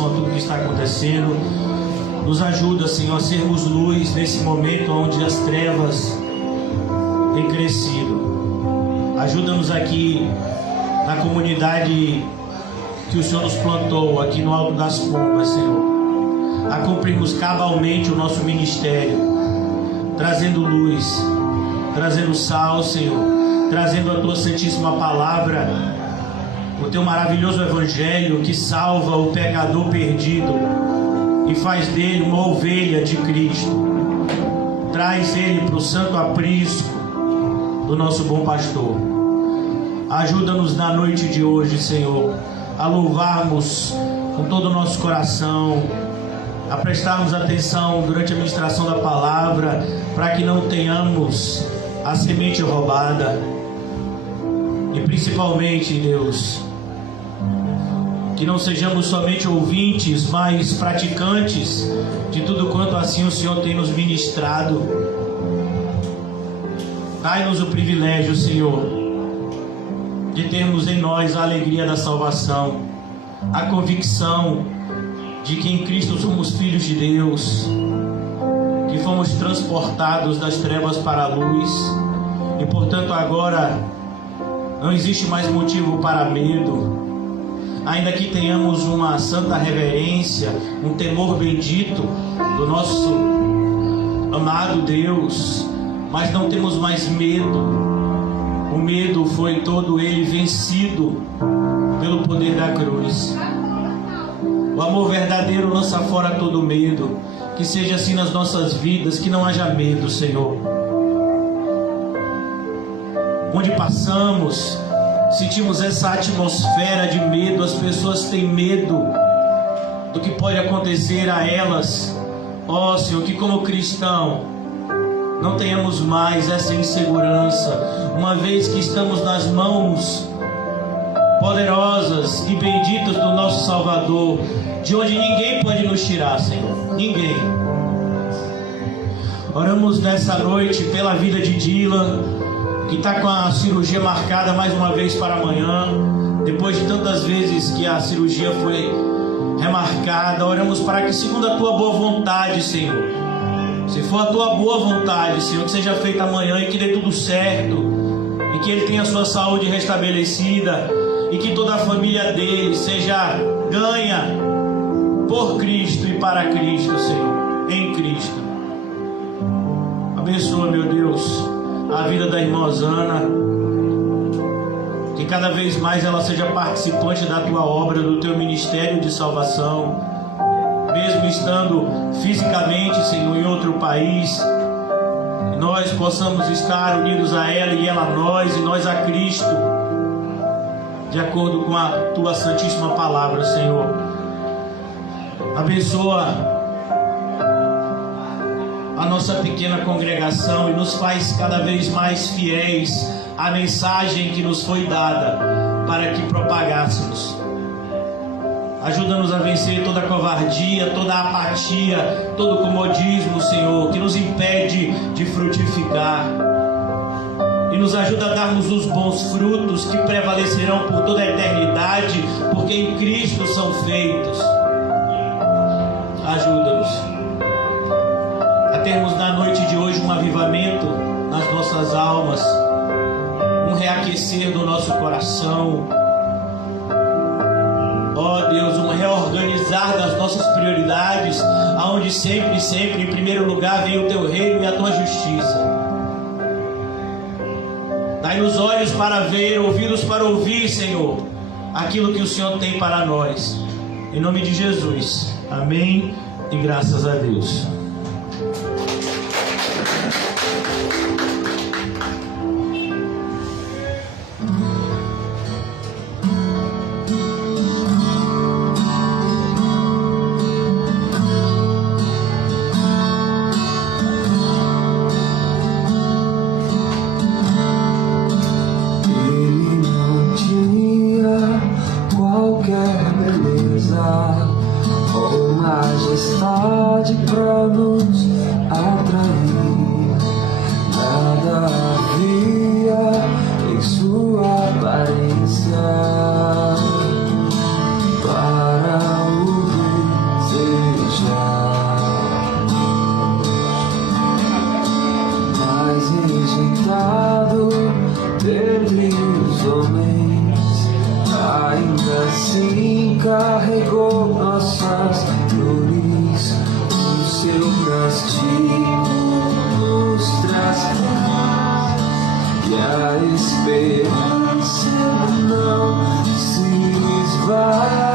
relação a tudo que está acontecendo. Nos ajuda, Senhor, a sermos luz nesse momento onde as trevas têm crescido. Ajuda-nos aqui na comunidade que o Senhor nos plantou, aqui no Alto das Pompas, Senhor, a cumprirmos cabalmente o nosso ministério, trazendo luz, trazendo sal, Senhor, trazendo a Tua Santíssima Palavra, o Teu maravilhoso Evangelho que salva o pecador perdido e faz dele uma ovelha de Cristo. Traz ele para o santo aprisco do nosso bom pastor. Ajuda-nos na noite de hoje, Senhor, a louvarmos com todo o nosso coração, a prestarmos atenção durante a ministração da palavra, para que não tenhamos a semente roubada. E principalmente, Deus, que não sejamos somente ouvintes, mas praticantes de tudo quanto assim o Senhor tem nos ministrado. Dai-nos o privilégio, Senhor, de termos em nós a alegria da salvação, a convicção de que em Cristo somos filhos de Deus, que fomos transportados das trevas para a luz, e portanto agora não existe mais motivo para medo. Ainda que tenhamos uma santa reverência, um temor bendito do nosso amado Deus, mas não temos mais medo. O medo foi todo ele vencido pelo poder da cruz. O amor verdadeiro lança fora todo medo. Que seja assim nas nossas vidas, que não haja medo, Senhor. Onde passamos, sentimos essa atmosfera de medo. As pessoas têm medo do que pode acontecer a elas. Ó Senhor, que como cristão não tenhamos mais essa insegurança, uma vez que estamos nas mãos poderosas e benditas do nosso Salvador, de onde ninguém pode nos tirar, Senhor. Ninguém. Oramos nessa noite pela vida de Dylan, que está com a cirurgia marcada mais uma vez para amanhã, depois de tantas vezes que a cirurgia foi remarcada. Oramos para que, segundo a Tua boa vontade, Senhor, se for a Tua boa vontade, Senhor, que seja feita amanhã e que dê tudo certo, e que ele tenha a sua saúde restabelecida, e que toda a família dele seja ganha por Cristo e para Cristo, Senhor, em Cristo. Abençoa, meu Deus, a vida da irmã Osana, que cada vez mais ela seja participante da Tua obra, do Teu ministério de salvação, mesmo estando fisicamente, Senhor, em outro país, nós possamos estar unidos a ela e ela a nós, e nós a Cristo, de acordo com a Tua Santíssima Palavra, Senhor. Abençoa a nossa pequena congregação e nos faz cada vez mais fiéis à mensagem que nos foi dada para que propagássemos. Ajuda-nos a vencer toda a covardia, toda a apatia, todo o comodismo, Senhor, que nos impede de frutificar. E nos ajuda a darmos os bons frutos que prevalecerão por toda a eternidade, porque em Cristo são feitos. Ajuda-nos a termos na noite de hoje um avivamento nas nossas almas, um reaquecer do nosso coração. Ó Deus, um reorganizar das nossas prioridades, aonde sempre, em primeiro lugar vem o Teu reino e a Tua justiça. Dai-nos olhos para ver, ouvidos para ouvir, Senhor, aquilo que o Senhor tem para nós. Em nome de Jesus. Amém e graças a Deus. Majestade pra nos atrair, nada havia em sua aparência para o nossas dores, o seu castigo nos traz paz, e a esperança não se esvai.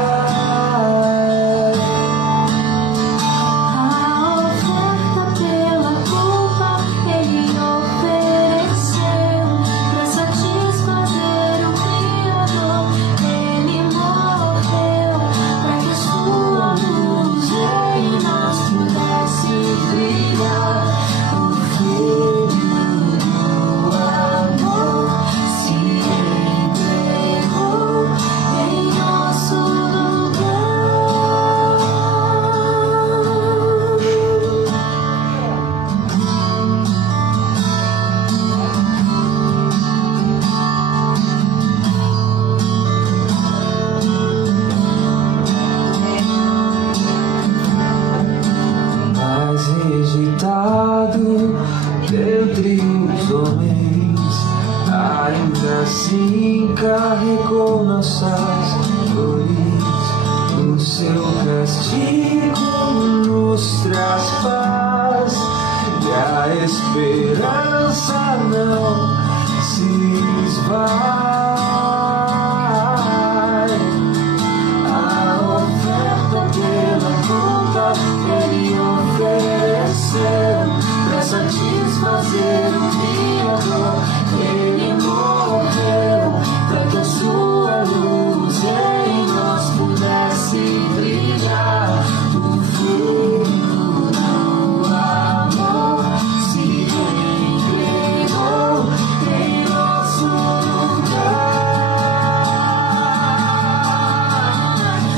Rejeitado dentre os homens, ainda assim carregou nossas dores, o seu castigo nos traz paz, e a esperança não se esvai. A oferta pela conta ele ofereceu para satisfazer o Criador. Ele morreu para que a sua luz em nós pudesse brilhar. O Filho do amor se entregou em nosso lugar.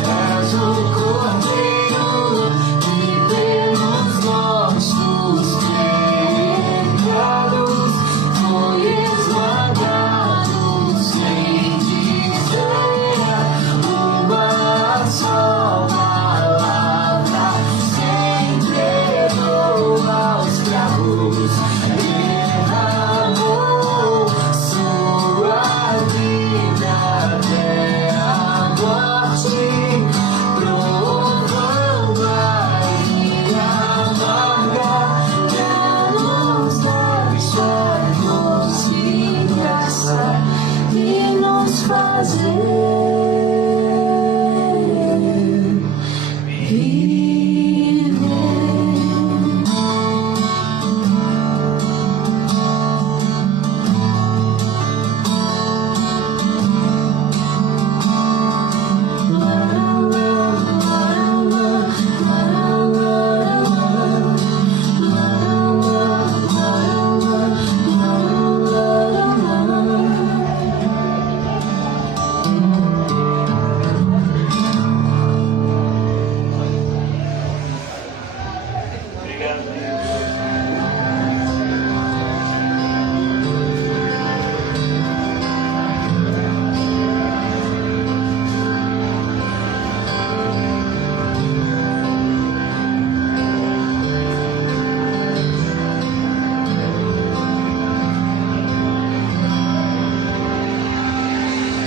És o Cordeiro que pelos nossos pecados foi esmagado, sem dizer uma só palavra, se entregou aos cravos, derramou sua vida até a morte, provando a ira amarga, nos lábios de graça e nos fazer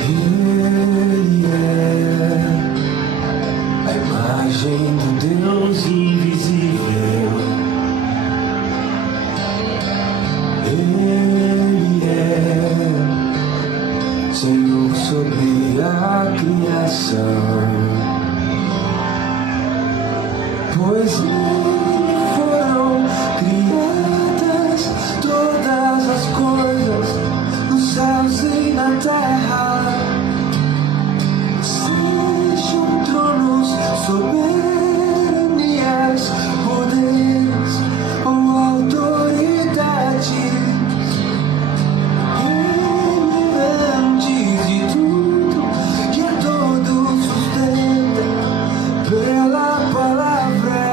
viver. Ele é a imagem do Deus invisível. Ele é Senhor sobre a criação, pois nele foram criadas todas as coisas nos céus e na terra. Sejam tronos, soberanias, poderes ou autoridades, Ele antes de tudo, que a todos sustenta pela palavra.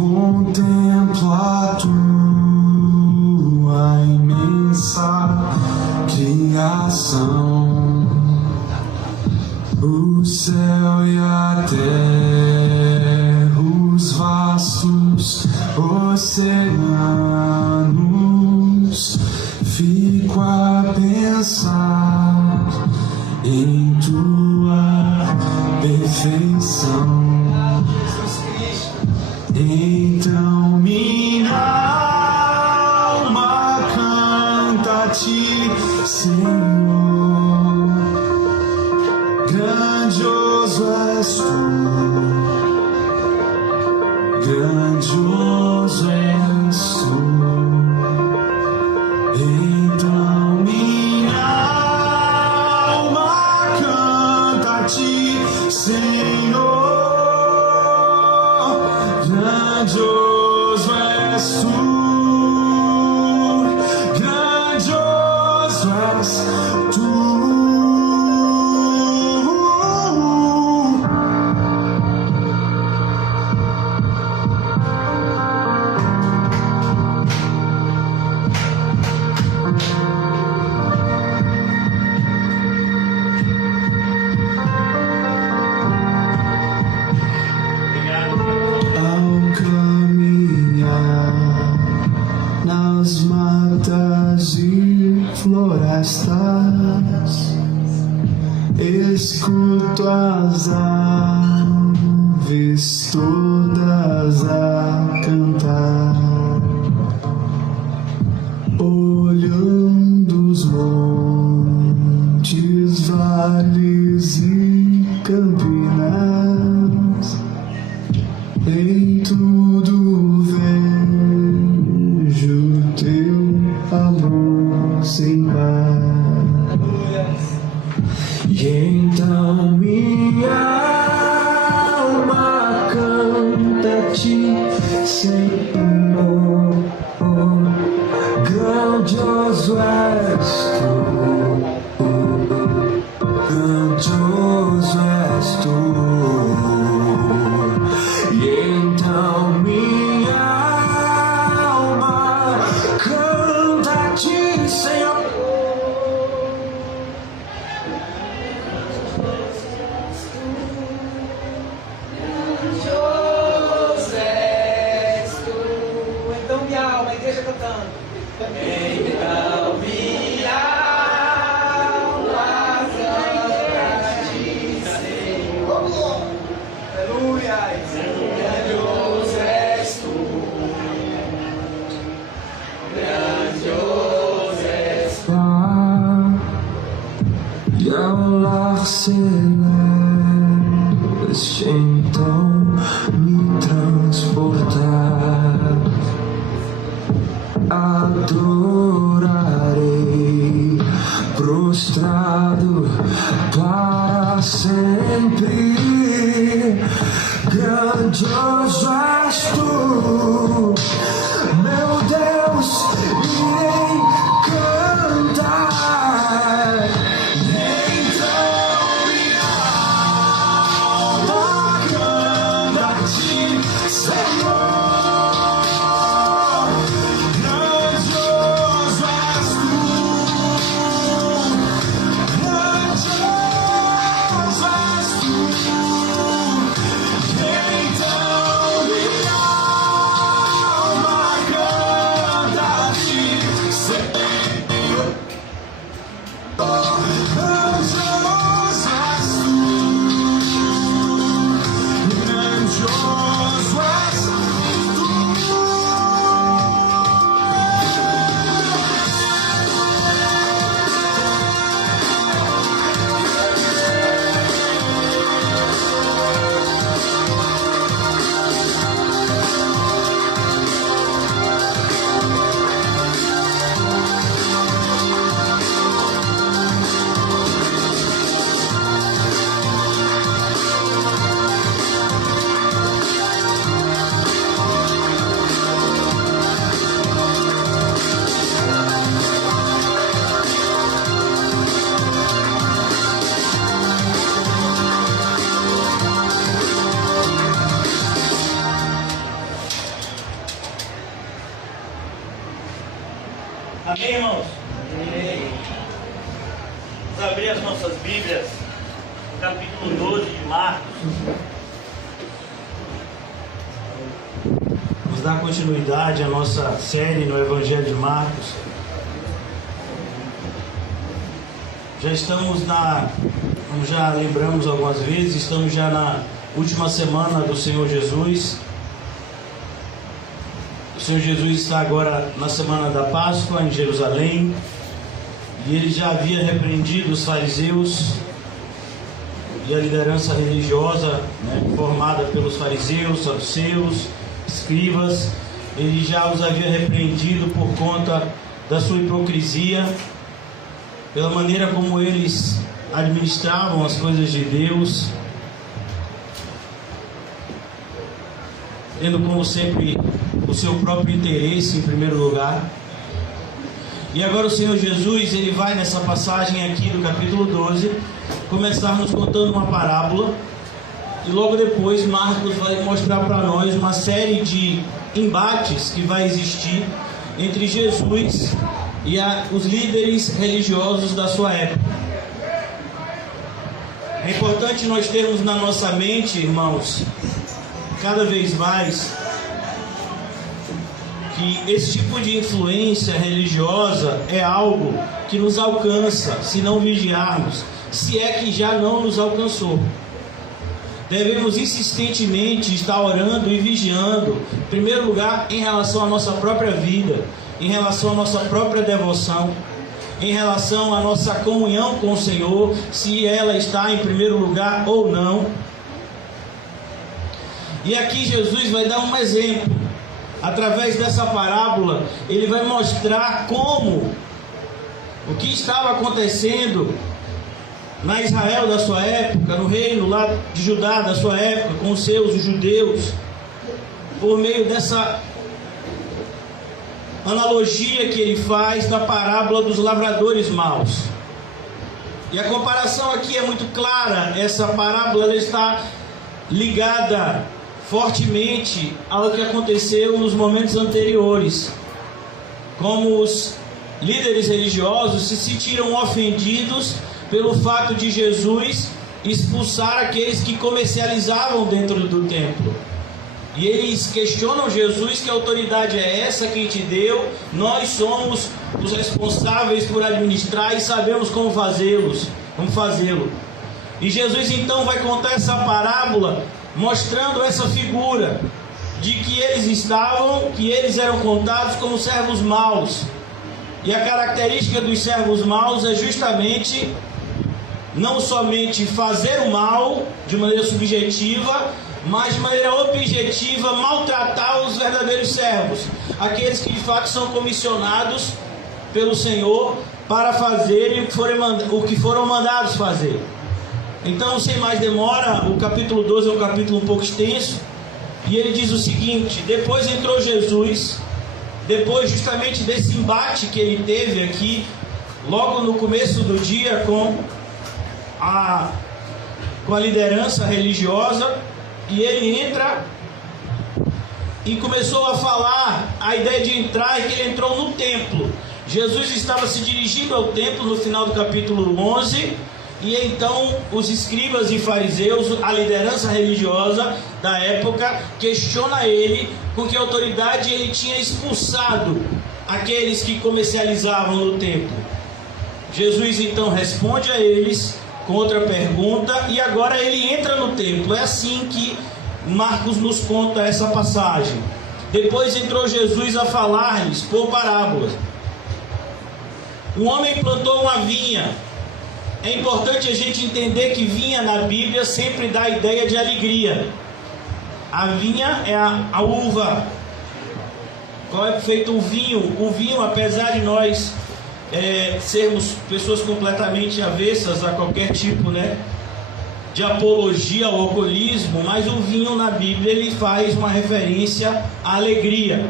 contemplo a tua imensa criação, o céu e a terra, os vastos oceanos. Fico a pensar em tua perfeição. Então minha alma canta a ti, Senhor. Grandioso és tu, grandioso és tu. Então minha alma canta a ti, Senhor. Grandioso és tu, grandioso és tu. Nas matas e florestas, escuto as aves todas a cantar, olhando os montes, vales e campinas, em tudo vejo teu amor sem par. E então minha alma canta a ti, Senhor. Grandioso és tu, grandioso és tu. E então minha alma canta a ti, Senhor. Grandioso és tu. Então minha alma, a igreja cantando. Então minha alma canta a ti, Senhor. Aleluia. Grandioso és tu. Grandioso és tu. E ao lar celeste então me transportar, adorarei prostrado para sempre. Grandioso és tu, meu Deus, irei cantar. Então minha alma canta a ti, Senhor. Grandioso és tu, grandioso és tu. Então minha Amém, irmãos? Amém. Vamos abrir as nossas Bíblias, no capítulo 12 de Marcos. Vamos dar continuidade à nossa série no Evangelho de Marcos. Já estamos como já lembramos algumas vezes, estamos já na última semana do Senhor Jesus. O Senhor Jesus está agora na semana da Páscoa em Jerusalém. E ele já havia repreendido os fariseus e a liderança religiosa, formada pelos fariseus, saduceus, escribas. Ele já os havia repreendido por conta da sua hipocrisia, pela maneira como eles administravam as coisas de Deus, tendo como sempre o seu próprio interesse em primeiro lugar. E agora o Senhor Jesus, ele vai nessa passagem aqui do capítulo 12, começar nos contando uma parábola. E logo depois Marcos vai mostrar para nós uma série de embates que vai existir entre Jesus e os líderes religiosos da sua época. É importante nós termos na nossa mente, irmãos, cada vez mais, que esse tipo de influência religiosa é algo que nos alcança se não vigiarmos, se é que já não nos alcançou. Devemos insistentemente estar orando e vigiando, em primeiro lugar, em relação à nossa própria vida, em relação à nossa própria devoção, em relação à nossa comunhão com o Senhor, se ela está em primeiro lugar ou não. E aqui Jesus vai dar um exemplo. Através dessa parábola, ele vai mostrar como o que estava acontecendo na Israel da sua época, no reino lá de Judá da sua época, com os judeus, por meio dessa analogia que ele faz da parábola dos lavradores maus. E a comparação aqui é muito clara. Essa parábola ela está ligada fortemente ao que aconteceu nos momentos anteriores, como os líderes religiosos se sentiram ofendidos pelo fato de Jesus expulsar aqueles que comercializavam dentro do templo. E eles questionam Jesus: que autoridade é essa que te deu? Nós somos os responsáveis por administrar e sabemos como fazê-lo. E Jesus então vai contar essa parábola mostrando essa figura de que eles eram contados como servos maus. E a característica dos servos maus é justamente não somente fazer o mal de maneira subjetiva, mas de maneira objetiva maltratar os verdadeiros servos, aqueles que de fato são comissionados pelo Senhor para fazerem o que foram mandados fazer. Então, sem mais demora, o capítulo 12 é um capítulo um pouco extenso, e ele diz o seguinte: depois entrou Jesus, depois justamente desse embate que ele teve aqui, logo no começo do dia com a liderança religiosa, e ele entra e começou a falar. A ideia de entrar é que ele entrou no templo. Jesus estava se dirigindo ao templo no final do capítulo 11, e então os escribas e fariseus, a liderança religiosa da época, questiona ele com que autoridade ele tinha expulsado aqueles que comercializavam no templo. Jesus então responde a eles com outra pergunta, e agora ele entra no templo. É assim que Marcos nos conta essa passagem. Depois entrou Jesus a falar-lhes por parábolas. Um homem plantou uma vinha. É importante a gente entender que vinha na Bíblia sempre dá a ideia de alegria. A vinha é a uva. Qual é feito o vinho? O vinho, apesar de nós sermos pessoas completamente avessas a qualquer tipo, de apologia ao alcoolismo, mas o vinho na Bíblia ele faz uma referência à alegria.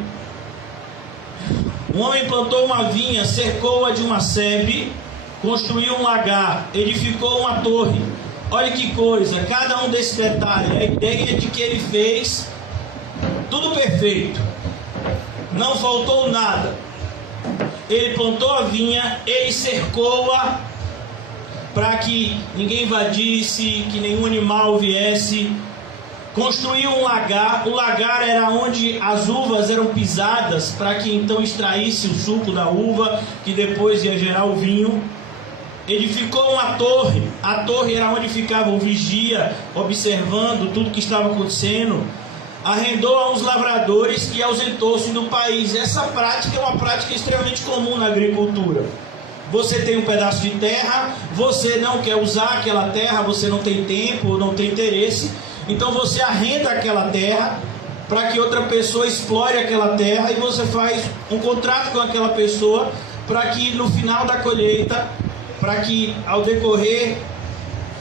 Um homem plantou uma vinha, cercou-a de uma sebe, construiu um lagar, edificou uma torre. Olha que coisa, cada um desses detalhes, a ideia de que ele fez tudo perfeito, não faltou nada. ele plantou a vinha, ele cercou-a para que ninguém invadisse, que nenhum animal viesse. Construiu um lagar. O lagar era onde as uvas eram pisadas, para que então extraísse o suco da uva, que depois ia gerar o vinho. Edificou uma torre. A torre era onde ficava o vigia, observando tudo que estava acontecendo. Arrendou a uns lavradores e ausentou-se do país. Essa prática é uma prática extremamente comum na agricultura. Você tem um pedaço de terra, você não quer usar aquela terra, você não tem tempo, não tem interesse, então você arrenda aquela terra para que outra pessoa explore aquela terra, e você faz um contrato com aquela pessoa para que no final da colheita, para que ao decorrer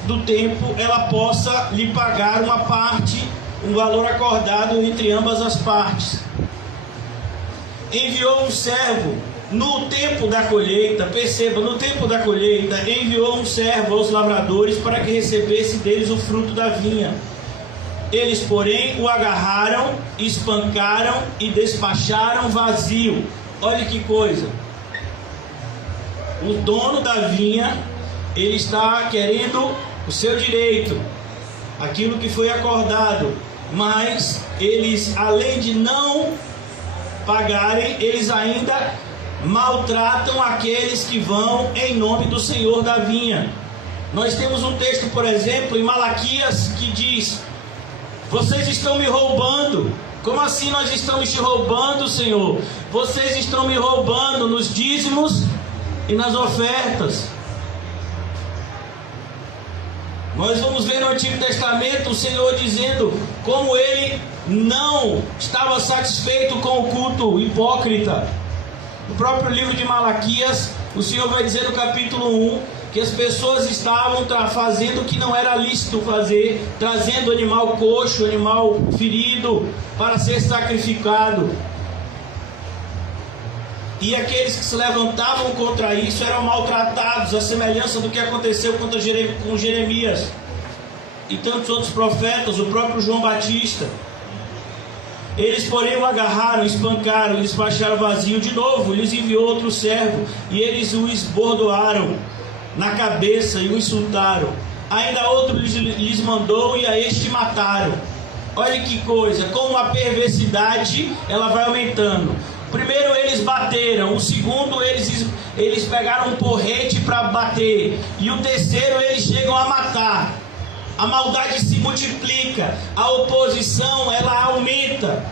do tempo ela possa lhe pagar uma parte, um valor acordado entre ambas as partes. Enviou um servo no tempo da colheita, perceba, no tempo da colheita, enviou um servo aos lavradores para que recebesse deles o fruto da vinha. Eles, porém, o agarraram, espancaram e despacharam vazio. Olha que coisa. O dono da vinha, ele está querendo o seu direito, aquilo que foi acordado, mas eles, além de não pagarem, eles ainda maltratam aqueles que vão em nome do Senhor da vinha. Nós temos um texto, por exemplo, em Malaquias, que diz: vocês estão me roubando. Como assim nós estamos te roubando, Senhor? Vocês estão me roubando nos dízimos e nas ofertas. Nós vamos ver no Antigo Testamento o Senhor dizendo como ele não estava satisfeito com o culto hipócrita. No próprio livro de Malaquias, o Senhor vai dizer no capítulo 1 que as pessoas estavam fazendo o que não era lícito fazer, trazendo animal coxo, animal ferido para ser sacrificado. E aqueles que se levantavam contra isso eram maltratados, à semelhança do que aconteceu com Jeremias e tantos outros profetas, o próprio João Batista. Eles, porém, o agarraram, espancaram e despacharam vazio. De novo, lhes enviou outro servo, e eles o esbordoaram na cabeça e o insultaram. Ainda outro lhes mandou, e a este mataram. Olha que coisa, como a perversidade ela vai aumentando. Primeiro eles bateram, o segundo eles pegaram um porrete para bater, e o terceiro eles chegam a matar. A maldade se multiplica, a oposição ela aumenta,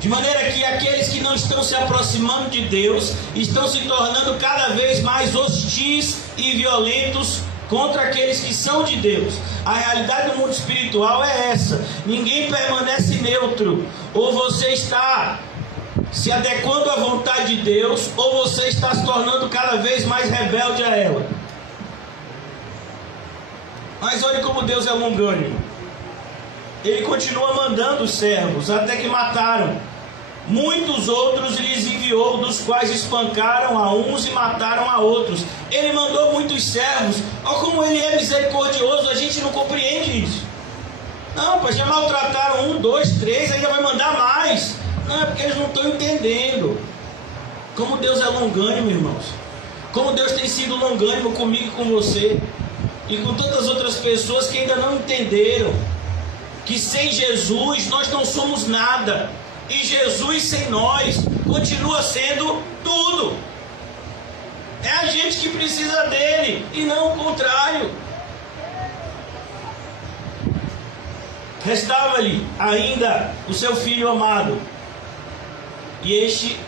de maneira que aqueles que não estão se aproximando de Deus estão se tornando cada vez mais hostis e violentos contra aqueles que são de Deus. A realidade do mundo espiritual é essa: ninguém permanece neutro. Ou você está se adequando à vontade de Deus, ou você está se tornando cada vez mais rebelde a ela. Mas olha como Deus é longânimo. Ele continua mandando os servos, até que mataram. Muitos outros lhes enviou, dos quais espancaram a uns e mataram a outros. Ele mandou muitos servos. Olha como ele é misericordioso, a gente não compreende isso. Não, pois já maltrataram 1, 2, 3, ainda vai mandar mais. Não, é porque eles não estão entendendo como Deus é longânimo, irmãos. Como Deus tem sido longânimo comigo e com você, e com todas as outras pessoas que ainda não entenderam que sem Jesus nós não somos nada, e Jesus sem nós continua sendo tudo. É a gente que precisa dele e não o contrário. Restava-lhe ainda o seu filho amado, e este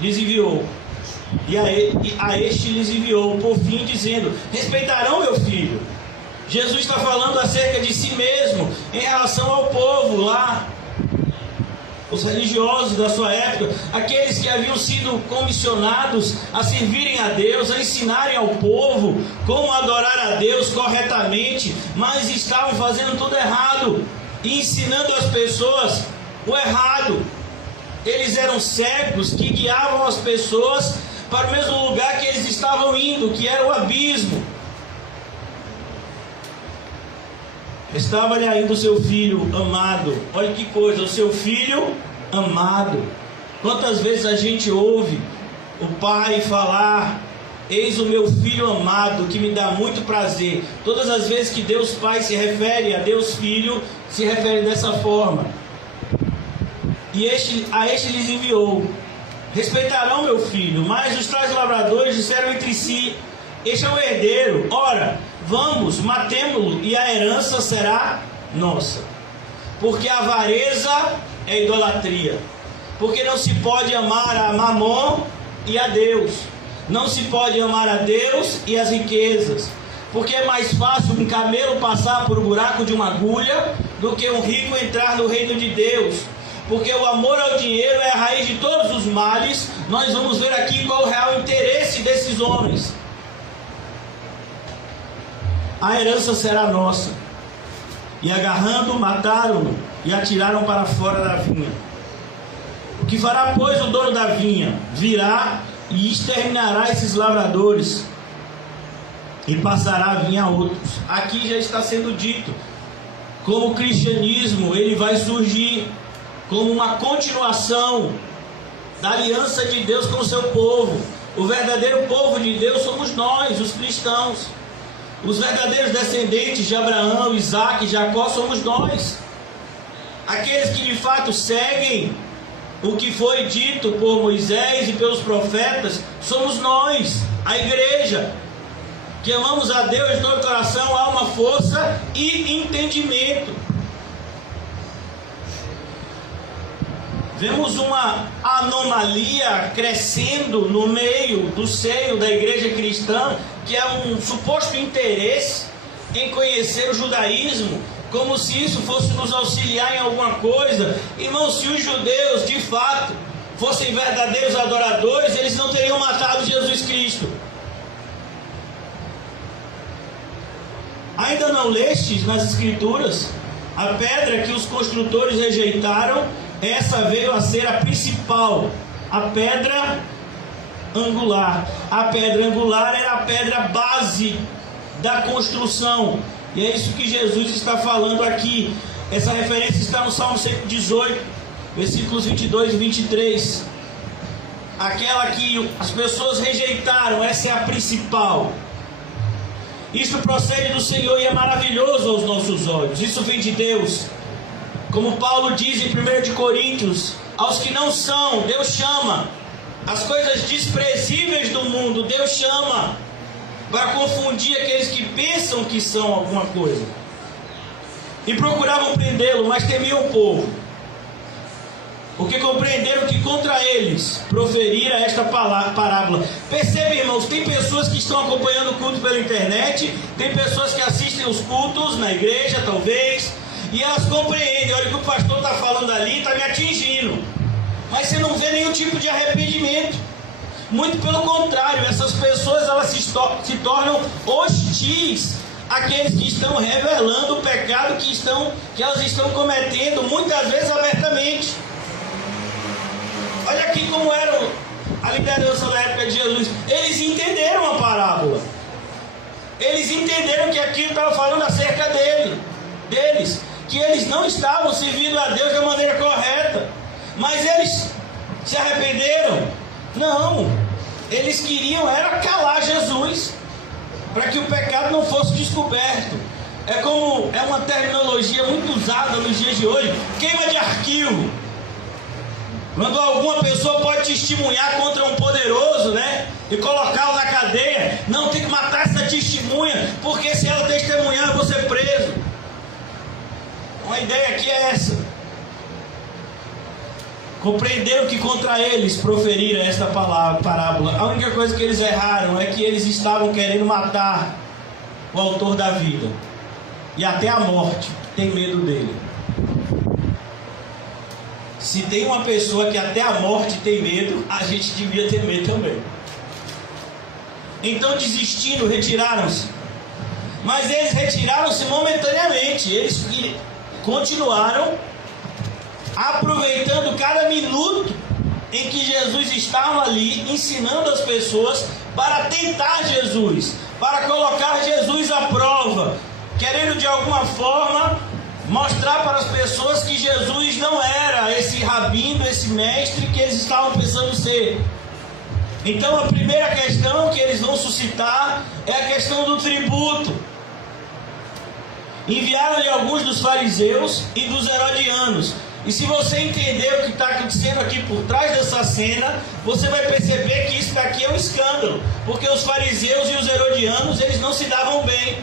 lhes enviou. E a este lhes enviou, por fim, dizendo: respeitarão meu filho. Jesus está falando acerca de si mesmo em relação ao povo lá, os religiosos da sua época, aqueles que haviam sido comissionados a servirem a Deus, a ensinarem ao povo como adorar a Deus corretamente, mas estavam fazendo tudo errado e ensinando as pessoas o errado. Eles eram cegos que guiavam as pessoas para o mesmo lugar que eles estavam indo, que era o abismo. Estava-lhe ainda o seu filho amado. Olha que coisa, o seu filho amado. Quantas vezes a gente ouve o pai falar: eis o meu filho amado, que me dá muito prazer. Todas as vezes que Deus Pai se refere a Deus Filho, se refere dessa forma. E a este lhes enviou: respeitarão meu filho. Mas os tais lavradores disseram entre si: este é o herdeiro, ora, vamos, matemo-lo, e a herança será nossa. Porque a avareza é idolatria. Porque não se pode amar a Mamon e a Deus. Não se pode amar a Deus e as riquezas. Porque é mais fácil um camelo passar por um buraco de uma agulha do que um rico entrar no reino de Deus. Porque o amor ao dinheiro é a raiz de todos os males. Nós vamos ver aqui qual é o real interesse desses homens. A herança será nossa. E agarrando, mataram-no e atiraram para fora da vinha. O que fará, pois, o dono da vinha? Virá e exterminará esses lavradores e passará a vinha a outros. Aqui já está sendo dito como o cristianismo ele vai surgir como uma continuação da aliança de Deus com o seu povo. O verdadeiro povo de Deus somos nós, os cristãos. Os verdadeiros descendentes de Abraão, Isaac e Jacó somos nós. Aqueles que de fato seguem o que foi dito por Moisés e pelos profetas, somos nós, a igreja, que amamos a Deus de todo o coração, alma, força e entendimento. Vemos uma anomalia crescendo no meio do seio da igreja cristã, que é um suposto interesse em conhecer o judaísmo, como se isso fosse nos auxiliar em alguma coisa. Irmãos, se os judeus de fato fossem verdadeiros adoradores, eles não teriam matado Jesus Cristo. Ainda não lestes nas escrituras? A pedra que os construtores rejeitaram, essa veio a ser a principal, a pedra angular. A pedra angular era a pedra base da construção. E é isso que Jesus está falando aqui. Essa referência está no Salmo 118, versículos 22 e 23. Aquela que as pessoas rejeitaram, essa é a principal. Isso procede do Senhor e é maravilhoso aos nossos olhos. Isso vem de Deus. Como Paulo diz em 1 Coríntios, aos que não são, Deus chama. As coisas desprezíveis do mundo, Deus chama, para confundir aqueles que pensam que são alguma coisa. E procuravam prendê-lo, mas temiam o povo, porque compreenderam que contra eles proferira esta parábola. Percebe, irmãos, tem pessoas que estão acompanhando o culto pela internet, tem pessoas que assistem os cultos na igreja, talvez, e elas compreendem: olha, o que o pastor está falando ali está me atingindo, mas você não vê nenhum tipo de arrependimento. Muito pelo contrário, essas pessoas elas se tornam hostis àqueles que estão revelando o pecado que elas estão cometendo, muitas vezes abertamente. Olha aqui como era a liderança na época de Jesus. Eles entenderam a parábola. Eles entenderam que aquilo estava falando acerca deles, que eles não estavam servindo a Deus da maneira correta. Mas eles se arrependeram? Não. Eles queriam era calar Jesus, para que o pecado não fosse descoberto. É uma terminologia muito usada nos dias de hoje: queima de arquivo. Quando alguma pessoa pode testemunhar contra um poderoso, né, e colocá-lo na cadeia, não, tem que matar essa testemunha, porque se ela testemunhar eu vou ser preso. A ideia aqui é essa. Compreenderam que contra eles proferiram esta parábola. A única coisa que eles erraram é que eles estavam querendo matar o autor da vida, e até a morte tem medo dele. Se tem uma pessoa que até a morte tem medo, a gente devia ter medo também. Então, desistindo, retiraram-se. Mas eles retiraram-se momentaneamente. Eles continuaram aproveitando cada minuto em que Jesus estava ali, ensinando as pessoas para tentar Jesus, para colocar Jesus à prova, querendo de alguma forma mostrar para as pessoas que Jesus não era esse rabino, esse mestre que eles estavam pensando ser. Então a primeira questão que eles vão suscitar é a questão do tributo. Enviaram-lhe alguns dos fariseus e dos herodianos. E se você entender o que está acontecendo aqui por trás dessa cena, você vai perceber que isso daqui é um escândalo. Porque os fariseus e os herodianos, eles não se davam bem.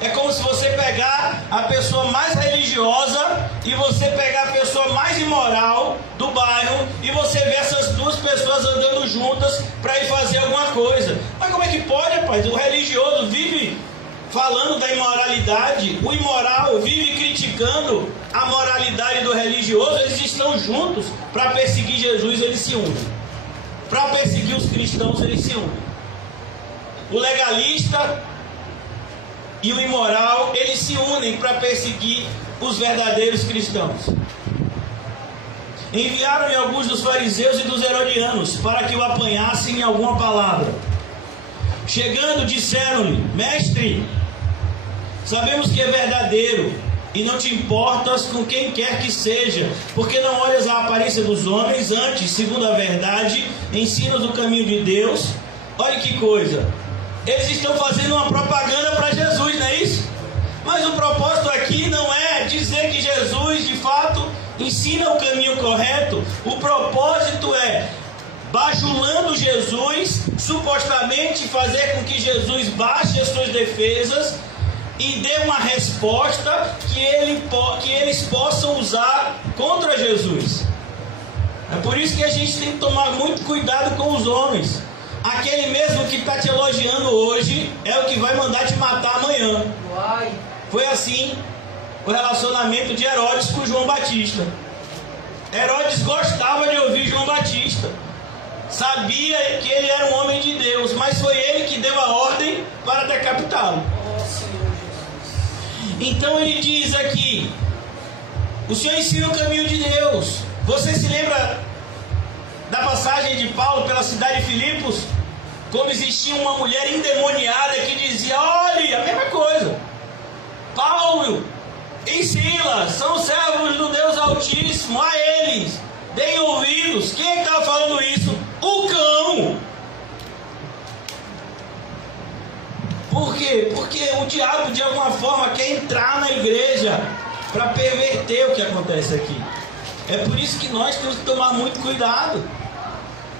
É como se você pegar a pessoa mais religiosa e você pegar a pessoa mais imoral do bairro e você ver essas duas pessoas andando juntas para ir fazer alguma coisa. Mas como é que pode, rapaz? O religioso vive falando da imoralidade, o imoral vive criticando a moralidade do religioso. Eles estão juntos para perseguir Jesus, eles se unem. Para perseguir os cristãos, eles se unem. O legalista e o imoral, eles se unem para perseguir os verdadeiros cristãos. Enviaram-lhe alguns dos fariseus e dos herodianos para que o apanhassem em alguma palavra. Chegando, disseram-lhe: Mestre, sabemos que é verdadeiro e não te importas com quem quer que seja, porque não olhas a aparência dos homens, antes, segundo a verdade, ensinas o caminho de Deus. Olha que coisa, eles estão fazendo uma propaganda para Jesus, não é isso? Mas o propósito aqui não é dizer que Jesus de fato ensina o caminho correto. O propósito é, bajulando Jesus, supostamente fazer com que Jesus baixe as suas defesas e dê uma resposta que eles possam usar contra Jesus. É por isso que a gente tem que tomar muito cuidado com os homens. Aquele mesmo que está te elogiando hoje é o que vai mandar te matar amanhã. Foi assim o relacionamento de Herodes com João Batista. Herodes gostava de ouvir João Batista, sabia que ele era um homem de Deus, mas foi ele que deu a ordem para decapitá-lo. Então ele diz aqui: o Senhor ensina o caminho de Deus. Você se lembra da passagem de Paulo pela cidade de Filipos? Como existia uma mulher endemoniada que dizia: olhe, a mesma coisa, Paulo e Silas são servos do Deus Altíssimo, a eles deem ouvidos. Quem estava falando isso? O cão. Por quê? Porque o diabo de alguma forma quer entrar na igreja para perverter o que acontece aqui. É por isso que nós temos que tomar muito cuidado,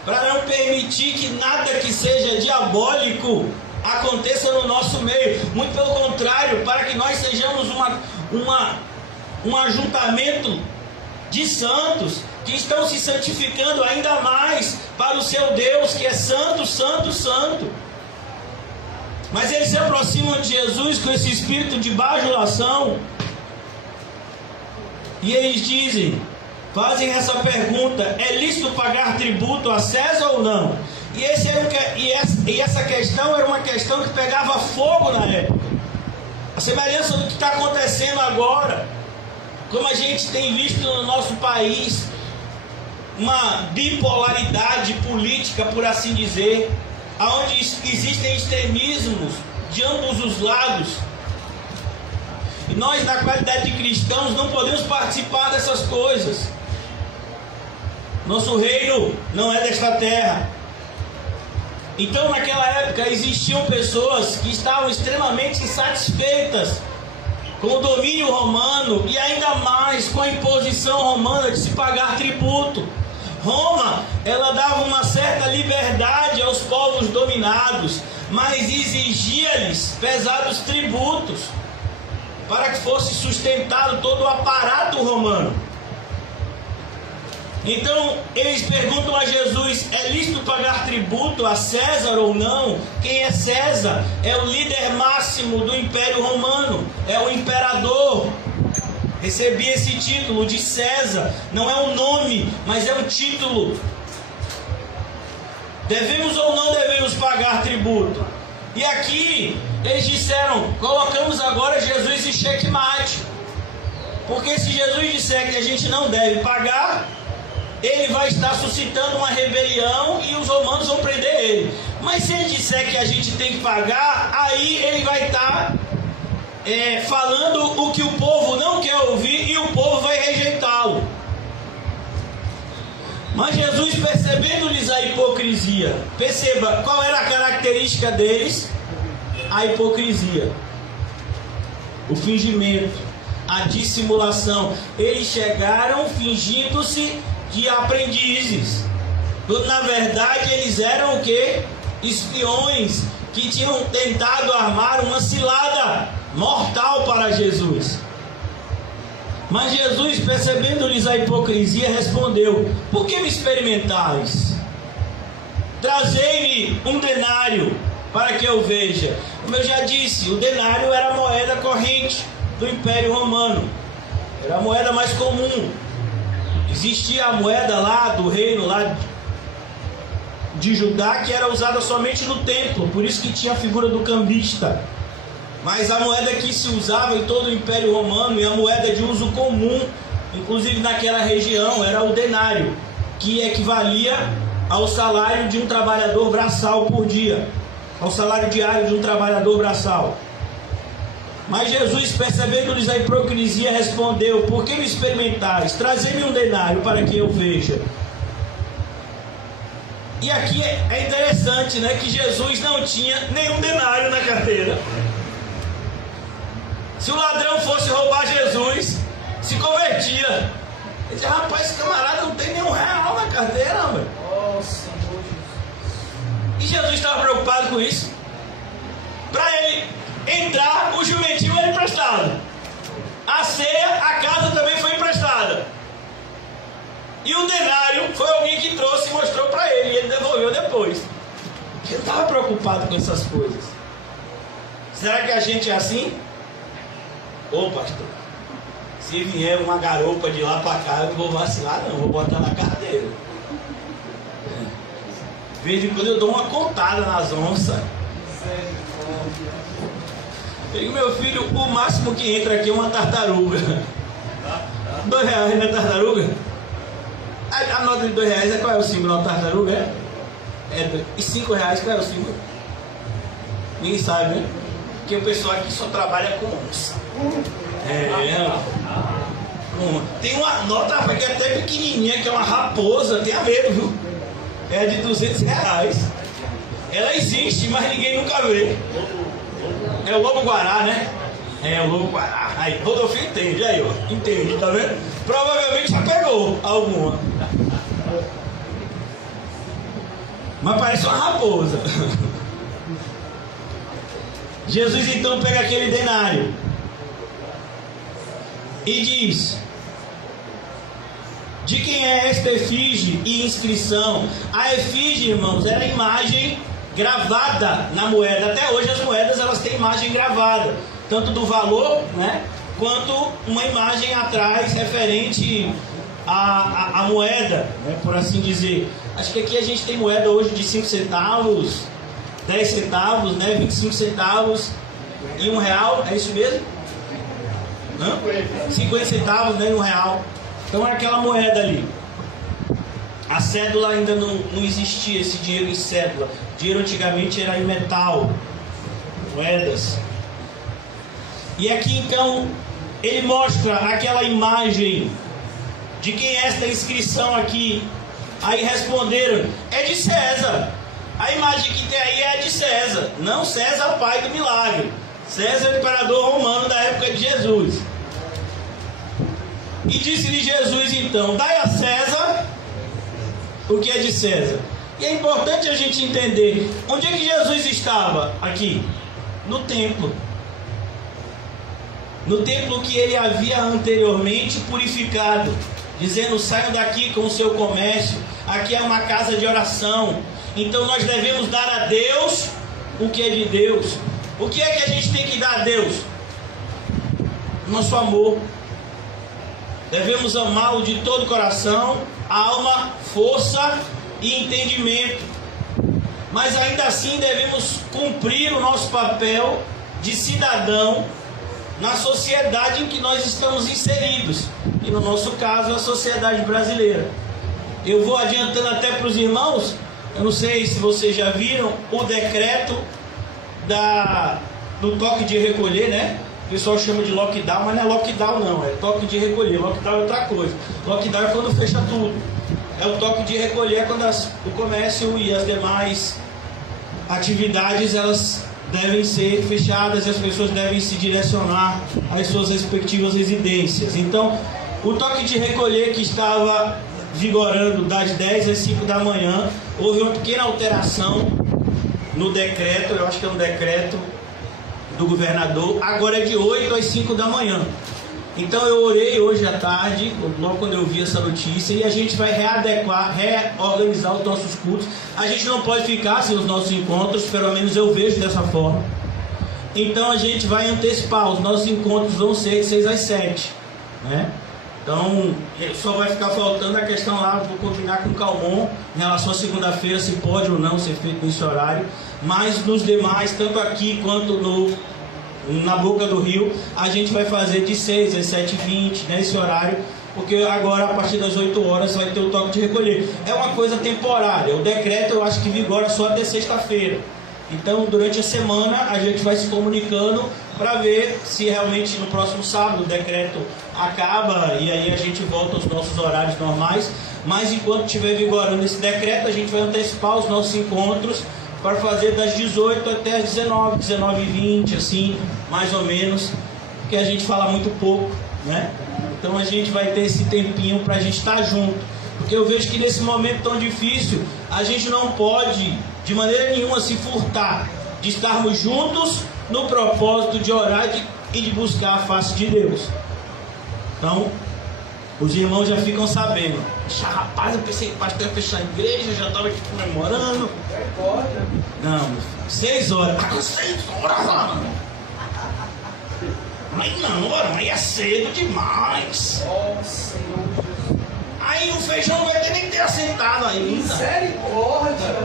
para não permitir que nada que seja diabólico aconteça no nosso meio. Muito pelo contrário, para que nós sejamos um ajuntamento de santos que estão se santificando ainda mais para o seu Deus, que é santo, santo, santo. Mas eles se aproximam de Jesus com esse espírito de bajulação e eles dizem, fazem essa pergunta: é lícito pagar tributo a César ou não? E essa questão era uma questão que pegava fogo na época. A semelhança do que está acontecendo agora, como a gente tem visto no nosso país, uma bipolaridade política, por assim dizer, onde existem extremismos de ambos os lados. E nós, na qualidade de cristãos, não podemos participar dessas coisas. Nosso reino não é desta terra. Então, naquela época, existiam pessoas que estavam extremamente insatisfeitas com o domínio romano e ainda mais com a imposição romana de se pagar tributo. Roma, ela dava uma certa liberdade aos povos dominados, mas exigia-lhes pesados tributos para que fosse sustentado todo o aparato romano. Então eles perguntam a Jesus: é lícito pagar tributo a César ou não? Quem é César? É o líder máximo do Império Romano, é o imperador. Recebi esse título de César, não é um nome, mas é um título. Devemos ou não devemos pagar tributo? E aqui eles disseram: colocamos agora Jesus em xeque-mate, porque se Jesus disser que a gente não deve pagar, ele vai estar suscitando uma rebelião e os romanos vão prender ele. Mas se ele disser que a gente tem que pagar, aí ele vai estar falando o que o povo não quer ouvir e o povo vai rejeitá-lo. Mas Jesus, percebendo-lhes a hipocrisia, perceba qual era a característica deles: a hipocrisia, o fingimento, a dissimulação. Eles chegaram fingindo-se de aprendizes, quando na verdade eles eram o quê? Espiões que tinham tentado armar uma cilada mortal para Jesus. Mas Jesus, percebendo-lhes a hipocrisia, respondeu: por que me experimentais? Trazei-me um denário para que eu veja. Como eu já disse, o denário era a moeda corrente do Império Romano, era a moeda mais comum. Existia a moeda lá do reino lá de Judá, que era usada somente no templo, por isso que tinha a figura do cambista. Mas a moeda que se usava em todo o Império Romano, e a moeda de uso comum, inclusive naquela região, era o denário, que equivalia ao salário de um trabalhador braçal por dia, ao salário diário de um trabalhador braçal. Mas Jesus, percebendo-lhes a hipocrisia, respondeu: por que me experimentais? Trazei-me um denário para que eu veja. E aqui é interessante, né, que Jesus não tinha nenhum denário na carteira. Se o ladrão fosse roubar Jesus, se convertia. Ele dizia: rapaz, esse camarada não tem nenhum real na carteira, velho. Oh, Senhor Jesus. E Jesus estava preocupado com isso. Para ele entrar, o jumentinho era emprestado. A ceia, a casa também foi emprestada. E o denário foi alguém que trouxe e mostrou para ele, e ele devolveu depois. Ele não estava preocupado com essas coisas. Será que a gente é assim? Ô pastor, se vier uma garopa de lá para cá, eu não vou vacilar não, vou botar na carteira. De vez em quando eu dou uma contada nas onças. Eu digo: meu filho, o máximo que entra aqui é uma tartaruga. R$2 na tartaruga? A nota de R$2, qual é o símbolo da tartaruga? E R$5, qual é o símbolo? Ninguém sabe, né? Porque o pessoal aqui só trabalha com onça. Tem uma nota que é até pequenininha, que é uma raposa, tenha medo, viu? É de R$200. Ela existe, mas ninguém nunca vê. É o lobo-guará, né? É o lobo-guará. Aí, Rodolfo entende, aí ó, entende, tá vendo? Provavelmente já pegou alguma. Mas parece uma raposa. Jesus então pega aquele denário e diz: de quem é esta efígie e inscrição? A efígie, irmãos, era a imagem gravada na moeda. Até hoje as moedas elas têm imagem gravada, tanto do valor, né, quanto uma imagem atrás referente à moeda, né, por assim dizer. Acho que aqui a gente tem moeda hoje de 5 centavos, 10 centavos, né, 25 centavos e R$1, é isso mesmo? Não? 50 centavos, né, R$1. Então é aquela moeda ali. A cédula ainda não existia, esse dinheiro em cédula. O dinheiro antigamente era em metal, moedas. E aqui então ele mostra aquela imagem de quem é esta inscrição aqui. Aí responderam: é de César. A imagem que tem aí é de César, não César, pai do milagre. César, imperador romano da época de Jesus. E disse-lhe Jesus então: dai a César o que é de César. E é importante a gente entender onde é que Jesus estava aqui? No templo. No templo que ele havia anteriormente purificado, dizendo: saiam daqui com o seu comércio, aqui é uma casa de oração. Então nós devemos dar a Deus o que é de Deus. O que é que a gente tem que dar a Deus? Nosso amor. Devemos amá-lo de todo o coração, alma, força e entendimento. Mas ainda assim devemos cumprir o nosso papel de cidadão na sociedade em que nós estamos inseridos. E no nosso caso, a sociedade brasileira. Eu vou adiantando até para os irmãos. Eu não sei se vocês já viram o decreto do toque de recolher, né? O pessoal chama de lockdown, mas não é lockdown não, é toque de recolher. Lockdown é outra coisa. Lockdown é quando fecha tudo. é o toque de recolher, quando o comércio e as demais atividades elas devem ser fechadas e as pessoas devem se direcionar às suas respectivas residências. Então, o toque de recolher que estava vigorando das 10 às 5 da manhã, houve uma pequena alteração no decreto, eu acho que é um decreto do governador, agora é de 8 às 5 da manhã. Então eu orei hoje à tarde, logo quando eu vi essa notícia, e a gente vai reorganizar os nossos cultos. A gente não pode ficar sem os nossos encontros, pelo menos eu vejo dessa forma. Então a gente vai antecipar, os nossos encontros vão ser de 6 às 7, né? Então só vai ficar faltando a questão lá, vou combinar com o Calmon em relação à segunda-feira, se pode ou não ser feito nesse horário. Mas nos demais, tanto aqui quanto na Boca do Rio, a gente vai fazer de 6 às 7h20, nesse horário, porque agora a partir das 8 horas vai ter o toque de recolher. É uma coisa temporária, o decreto eu acho que vigora só até sexta-feira. Então durante a semana a gente vai se comunicando para ver se realmente no próximo sábado o decreto acaba e aí a gente volta aos nossos horários normais. Mas enquanto estiver vigorando esse decreto, a gente vai antecipar os nossos encontros para fazer das 18 até as 19, 19h20, assim, mais ou menos, porque a gente fala muito pouco, né? Então a gente vai ter esse tempinho para a gente estar junto, porque eu vejo que nesse momento tão difícil, a gente não pode, de maneira nenhuma, se furtar de estarmos juntos no propósito de orar e de buscar a face de Deus. Então, os irmãos já ficam sabendo. Rapaz, eu pensei que o pastor ia fechar a igreja, já estava aqui comemorando. Não, 6 horas. Tá com 6 horas, mano. Mas não, mano, aí é cedo demais. Aí o feijão não vai ter nem que ter assentado ainda. Misericórdia.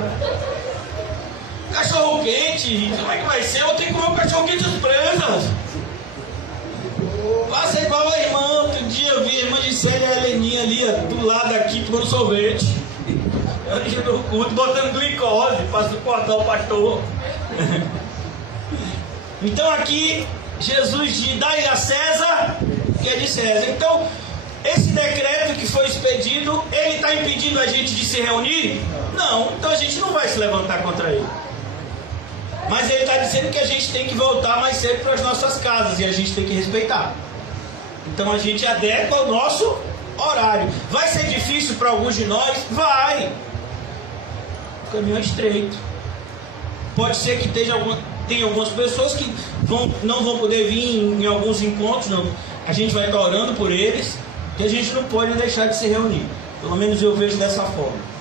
Cachorro quente, como é que vai ser? Eu vou ter que comer um cachorro quente surpresa. Vai ser igual a irmã. Outro dia eu vi a irmã de Célia e a Heleninha ali, do lado aqui, tomando sorvete. Antes do culto, botando glicose para suportar o pastor. Então aqui, Jesus diz: dai a César, que é de César. Então, esse decreto que foi expedido, ele está impedindo a gente de se reunir? Não, então a gente não vai se levantar contra ele. Mas ele está dizendo que a gente tem que voltar mais cedo para as nossas casas e a gente tem que respeitar. Então a gente adequa o nosso horário. Vai ser difícil para alguns de nós? Vai. O caminho é estreito. Pode ser que tenha algumas pessoas que não vão poder vir em alguns encontros. Não. A gente vai estar orando por eles, que a gente não pode deixar de se reunir. Pelo menos eu vejo dessa forma.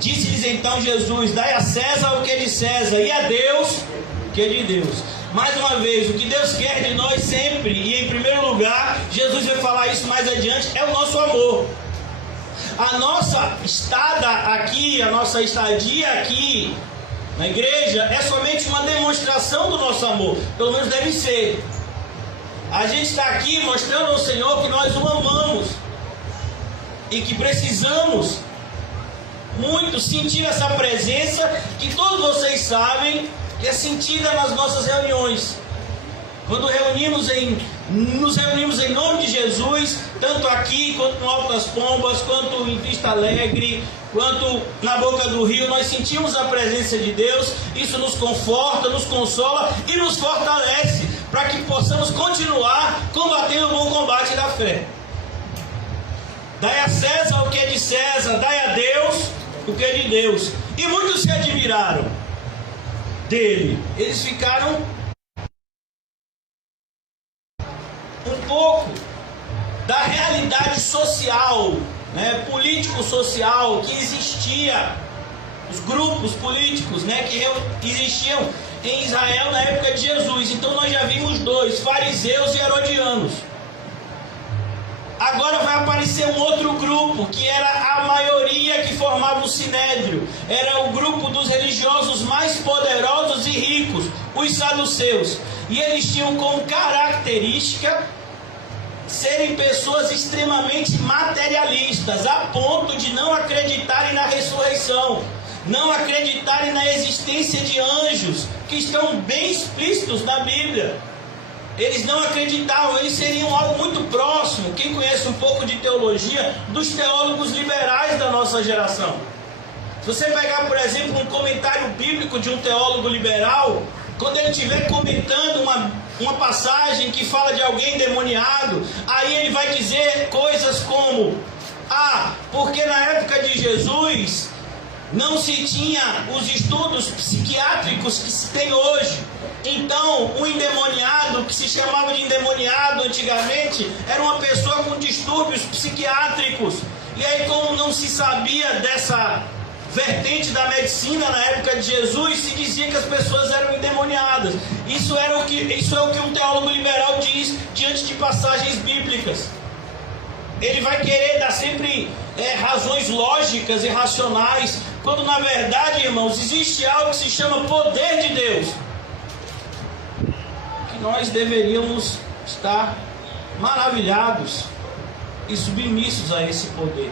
Disse-lhes então Jesus: dai a César o que é de César, e a Deus o que é de Deus. Mais uma vez, o que Deus quer de nós sempre, e em primeiro lugar, Jesus vai falar isso mais adiante, é o nosso amor. A nossa estada aqui, a nossa estadia aqui na igreja é somente uma demonstração do nosso amor. Pelo menos deve ser. A gente está aqui mostrando ao Senhor que nós o amamos e que precisamos muito sentir essa presença que todos vocês sabem que é sentida nas nossas reuniões. Quando nos reunimos em nome de Jesus, tanto aqui quanto no Alto das Pombas, quanto em Vista Alegre, quanto na Boca do Rio, nós sentimos a presença de Deus. Isso nos conforta, nos consola e nos fortalece para que possamos continuar combatendo o bom combate da fé. Dai a César o que é de César, dai a Deus o que é de Deus. E muitos se admiraram dele. Eles ficaram um pouco da realidade social, né, político-social que existia, os grupos políticos, né, que existiam em Israel na época de Jesus. Então nós já vimos dois, fariseus e herodianos. Agora vai aparecer um outro grupo, que era a maioria que formava o Sinédrio. Era o grupo dos religiosos mais poderosos e ricos, os saduceus. E eles tinham como característica serem pessoas extremamente materialistas, a ponto de não acreditarem na ressurreição, não acreditarem na existência de anjos, que estão bem explícitos na Bíblia. Eles não acreditavam, eles seriam algo muito próximo, quem conhece um pouco de teologia, dos teólogos liberais da nossa geração. Se você pegar, por exemplo, um comentário bíblico de um teólogo liberal, quando ele estiver comentando uma passagem que fala de alguém endemoniado, aí ele vai dizer coisas como: porque na época de Jesus não se tinha os estudos psiquiátricos que se tem hoje. Então, o endemoniado, que se chamava de endemoniado antigamente, era uma pessoa com distúrbios psiquiátricos. E aí, como não se sabia dessa vertente da medicina na época de Jesus, se dizia que as pessoas eram endemoniadas. Isso é o que um teólogo liberal diz diante de passagens bíblicas. Ele vai querer dar sempre razões lógicas e racionais, quando na verdade, irmãos, existe algo que se chama poder de Deus, que nós deveríamos estar maravilhados e submissos a esse poder.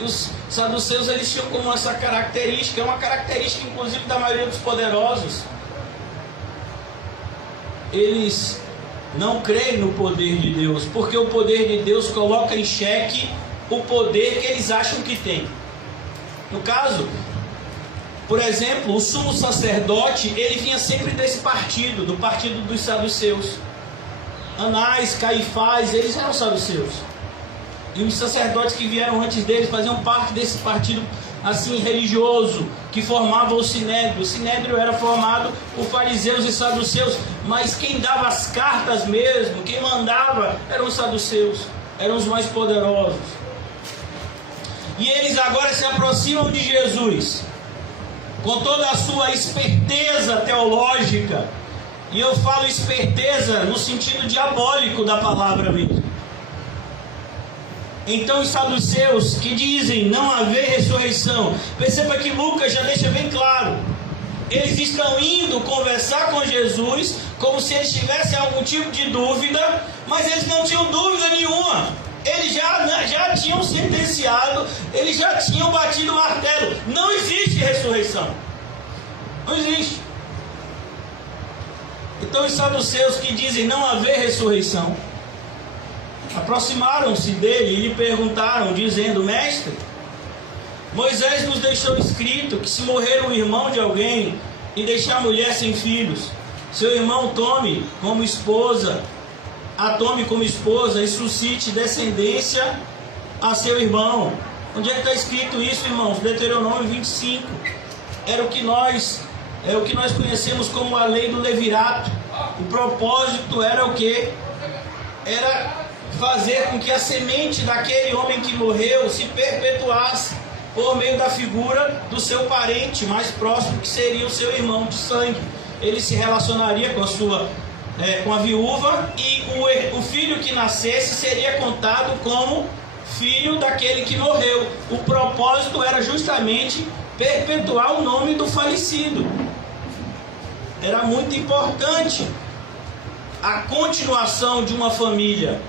E os saduceus, eles tinham como essa característica, é uma característica inclusive da maioria dos poderosos. Eles não creem no poder de Deus, porque o poder de Deus coloca em xeque o poder que eles acham que tem. No caso, por exemplo, o sumo sacerdote, ele vinha sempre desse partido, do partido dos saduceus. Anás, Caifás, eles eram saduceus. E os sacerdotes que vieram antes deles faziam parte desse partido assim religioso, que formava o sinédrio. O sinédrio era formado por fariseus e saduceus, mas quem dava as cartas mesmo, quem mandava, eram os saduceus, eram os mais poderosos. E eles agora se aproximam de Jesus, com toda a sua esperteza teológica, e eu falo esperteza no sentido diabólico da palavra mesmo. Então os saduceus que dizem não haver ressurreição, perceba que Lucas já deixa bem claro, eles estão indo conversar com Jesus como se eles tivessem algum tipo de dúvida, mas eles não tinham dúvida nenhuma. Eles já tinham sentenciado, eles já tinham batido o martelo. Não existe ressurreição. Não existe. Então os saduceus que dizem não haver ressurreição aproximaram-se dele e lhe perguntaram, dizendo: Mestre, Moisés nos deixou escrito que se morrer um irmão de alguém e deixar a mulher sem filhos, seu irmão tome como esposa e suscite descendência a seu irmão. Onde é que está escrito isso, irmãos? Deuteronômio 25. Era o que nós conhecemos como a lei do levirato. O propósito era o quê? Era fazer com que a semente daquele homem que morreu se perpetuasse por meio da figura do seu parente mais próximo, que seria o seu irmão de sangue. Ele se relacionaria com a viúva, e o filho que nascesse seria contado como filho daquele que morreu. O propósito era justamente perpetuar o nome do falecido. Era muito importante a continuação de uma família.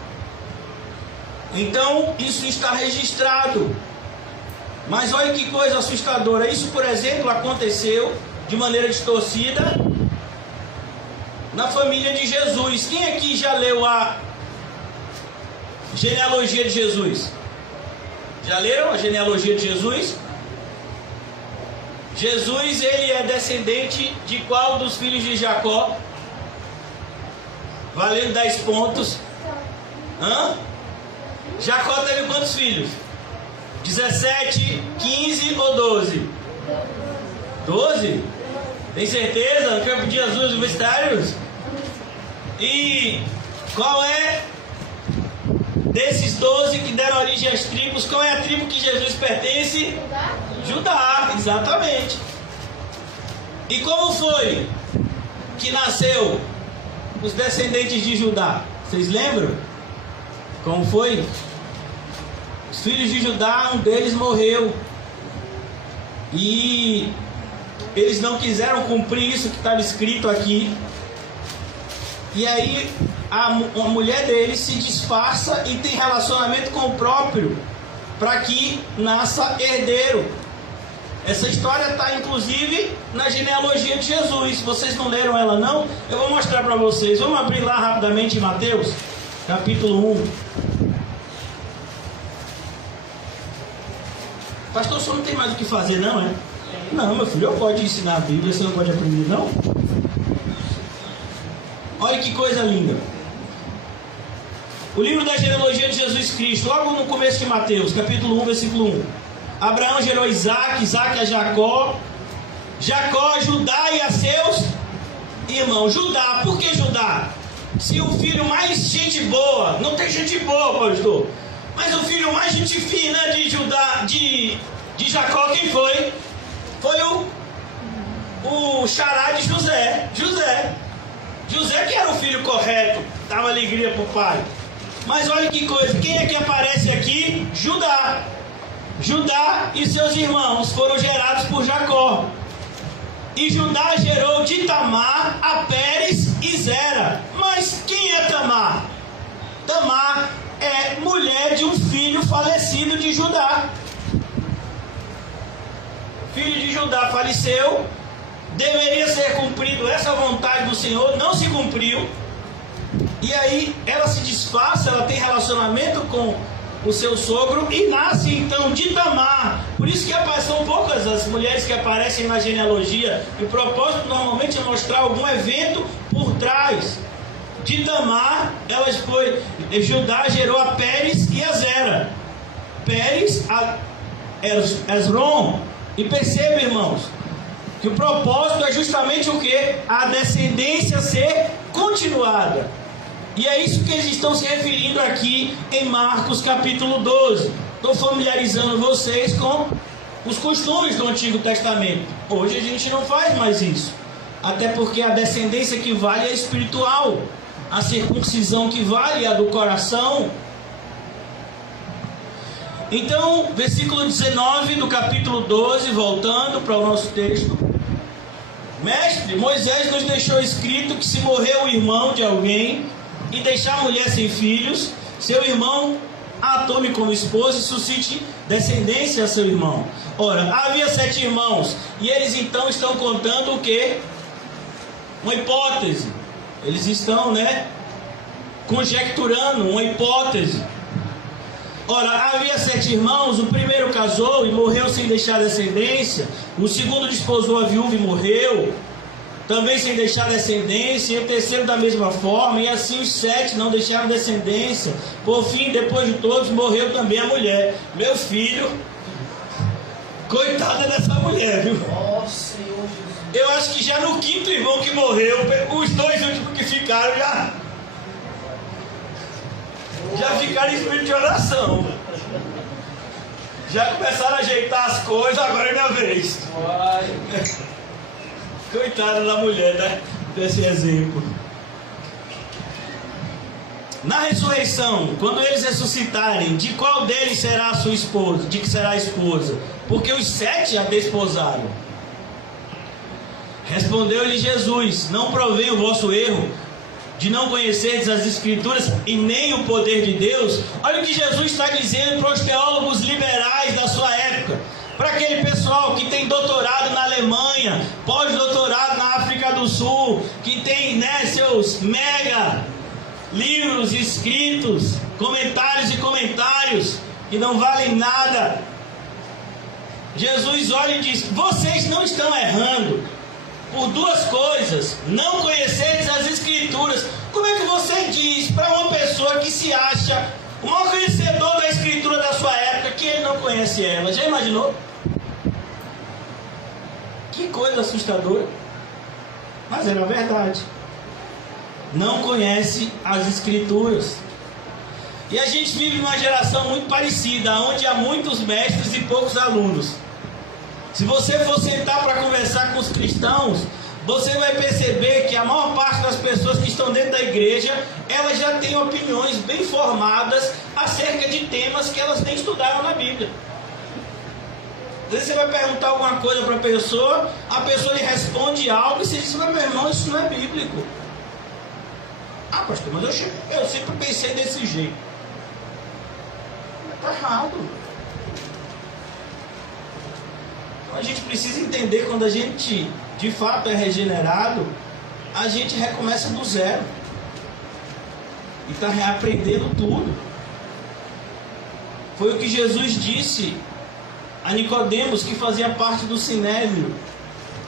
Então isso está registrado. Mas olha que coisa assustadora. Isso, por exemplo, aconteceu de maneira distorcida na família de Jesus. Quem aqui já leu a genealogia de Jesus? Já leram a genealogia de Jesus? Jesus, ele é descendente de qual dos filhos de Jacó? Valendo 10 pontos. Jacó teve quantos filhos? 17, 15 ou 12? 12? Tem certeza? No campo de Jesus universitários? E qual é desses 12 que deram origem às tribos? Qual é a tribo que Jesus pertence? Judá, exatamente. E como foi que nasceu os descendentes de Judá? Vocês lembram? Como foi? Os filhos de Judá, um deles morreu. E eles não quiseram cumprir isso que estava escrito aqui. E aí a mulher deles se disfarça e tem relacionamento com o próprio, para que nasça herdeiro. Essa história está inclusive na genealogia de Jesus. Se vocês não leram ela não, eu vou mostrar para vocês. Vamos abrir lá rapidamente em Mateus, capítulo 1. Pastor, o senhor não tem mais o que fazer não, é? Não, meu filho, eu posso ensinar a Bíblia, você não pode aprender não? Olha que coisa linda. O livro da genealogia de Jesus Cristo, logo no começo de Mateus, capítulo 1, versículo 1. Abraão gerou Isaac, Isaac a Jacó, Jacó a Judá e a seus irmãos. Judá, por que Judá? Se o filho mais gente boa, não tem gente boa, pastor, mas o filho mais gente fina de Judá, de Jacó, quem foi? Foi o xará de José. José que era o filho correto, dava alegria para o pai. Mas olha que coisa, quem é que aparece aqui? Judá. Judá e seus irmãos foram gerados por Jacó. E Judá gerou de Tamar a Pérez e Zera. Mas quem é Tamar? Tamar é mulher de um filho falecido de Judá. Filho de Judá faleceu, deveria ser cumprido essa vontade do Senhor, não se cumpriu. E aí ela se disfarça, ela tem relacionamento com o seu sogro e nasce então de Tamar. Por isso que são poucas as mulheres que aparecem na genealogia. E o propósito normalmente é mostrar algum evento por trás. De Tamar, Judá gerou a Pérez e a Zera. Pérez, a Esrom. E perceba, irmãos, que o propósito é justamente o que? A descendência ser continuada. E é isso que eles estão se referindo aqui em Marcos capítulo 12. Estou familiarizando vocês com os costumes do Antigo Testamento. Hoje a gente não faz mais isso. Até porque a descendência que vale é espiritual. A circuncisão que vale é a do coração. Então, versículo 19 do capítulo 12, voltando para o nosso texto. Mestre, Moisés nos deixou escrito que se morrer o irmão de alguém e deixar a mulher sem filhos, seu irmão a tome como esposa e suscite descendência a seu irmão. Ora, havia 7 irmãos, e eles então estão contando o quê? Uma hipótese. Eles estão, conjecturando uma hipótese. Ora, havia 7 irmãos, o primeiro casou e morreu sem deixar descendência, o segundo desposou a viúva e morreu, também sem deixar descendência, e o terceiro da mesma forma, e assim os 7 não deixaram descendência. Por fim, depois de todos, morreu também a mulher. Meu filho, coitada dessa mulher, viu? Nossa, Senhor Jesus. Eu acho que já no 5º irmão que morreu, os 2 últimos que ficaram já ficaram em espírito de oração. Já começaram a ajeitar as coisas, agora é minha vez. Coitada da mulher, desse exemplo. Na ressurreição, quando eles ressuscitarem, de qual deles será a sua esposa? De que será a esposa? Porque os 7 a desposaram. Respondeu-lhe Jesus: não provém o vosso erro de não conhecerdes as Escrituras e nem o poder de Deus? Olha o que Jesus está dizendo para os teólogos liberais da sua época, para aquele pessoal que tem doutorado na Alemanha, pós-doutorado na África do Sul, que tem seus mega livros escritos, comentários que não valem nada. Jesus olha e diz: vocês não estão errando por 2 coisas: não conheceres as Escrituras. Como é que você diz para uma pessoa que se acha o maior conhecedor da Escritura da sua época que ele não conhece ela? Já imaginou? Que coisa assustadora. Mas era verdade. Não conhece as Escrituras. E a gente vive uma geração muito parecida, onde há muitos mestres e poucos alunos. Se você for sentar para conversar com os cristãos, você vai perceber que a maior parte das pessoas que estão dentro da igreja, elas já têm opiniões bem formadas acerca de temas que elas nem estudaram na Bíblia. Às vezes você vai perguntar alguma coisa para a pessoa lhe responde algo e você diz: meu irmão, isso não é bíblico. Ah, pastor, mas eu sempre pensei desse jeito. Está errado. a gente precisa entender, quando a gente de fato é regenerado, a gente recomeça do zero. E está reaprendendo tudo. Foi o que Jesus disse a Nicodemos, que fazia parte do Sinédrio.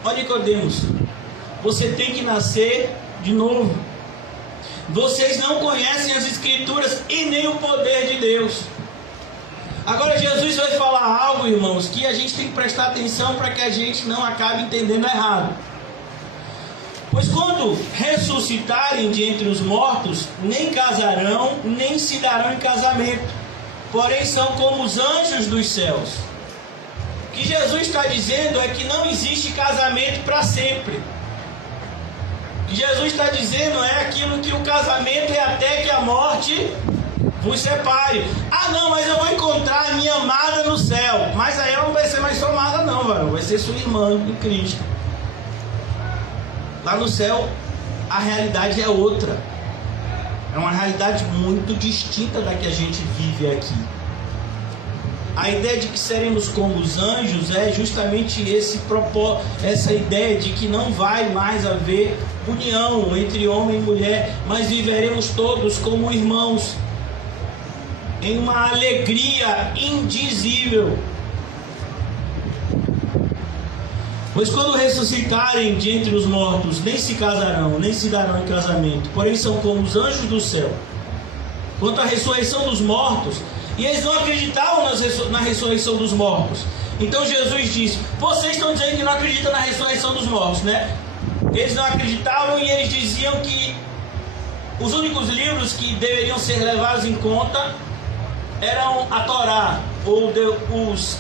Ó Nicodemos, você tem que nascer de novo. Vocês não conhecem as Escrituras e nem o poder de Deus. Agora Jesus vai falar algo, irmãos, que a gente tem que prestar atenção para que a gente não acabe entendendo errado. Pois quando ressuscitarem de entre os mortos, nem casarão, nem se darão em casamento, porém são como os anjos dos céus. O que Jesus está dizendo é que não existe casamento para sempre. O que Jesus está dizendo é aquilo que o casamento é até que a morte vos separe. Ah não, mas eu vou encontrar a minha amada no céu. Mas aí ela não vai ser mais sua amada não, varão. Vai ser sua irmã em Cristo. Lá no céu a realidade é outra. É uma realidade muito distinta da que a gente vive aqui. A ideia de que seremos como os anjos é justamente essa ideia de que não vai mais haver união entre homem e mulher, mas viveremos todos como irmãos, em uma alegria indizível. Pois quando ressuscitarem de entre os mortos, nem se casarão, nem se darão em casamento, porém são como os anjos do céu. Quanto à ressurreição dos mortos, e eles não acreditavam na ressurreição dos mortos. Então Jesus disse: vocês estão dizendo que não acreditam na ressurreição dos mortos, né? Eles não acreditavam e eles diziam que os únicos livros que deveriam ser levados em conta eram a Torá, ou os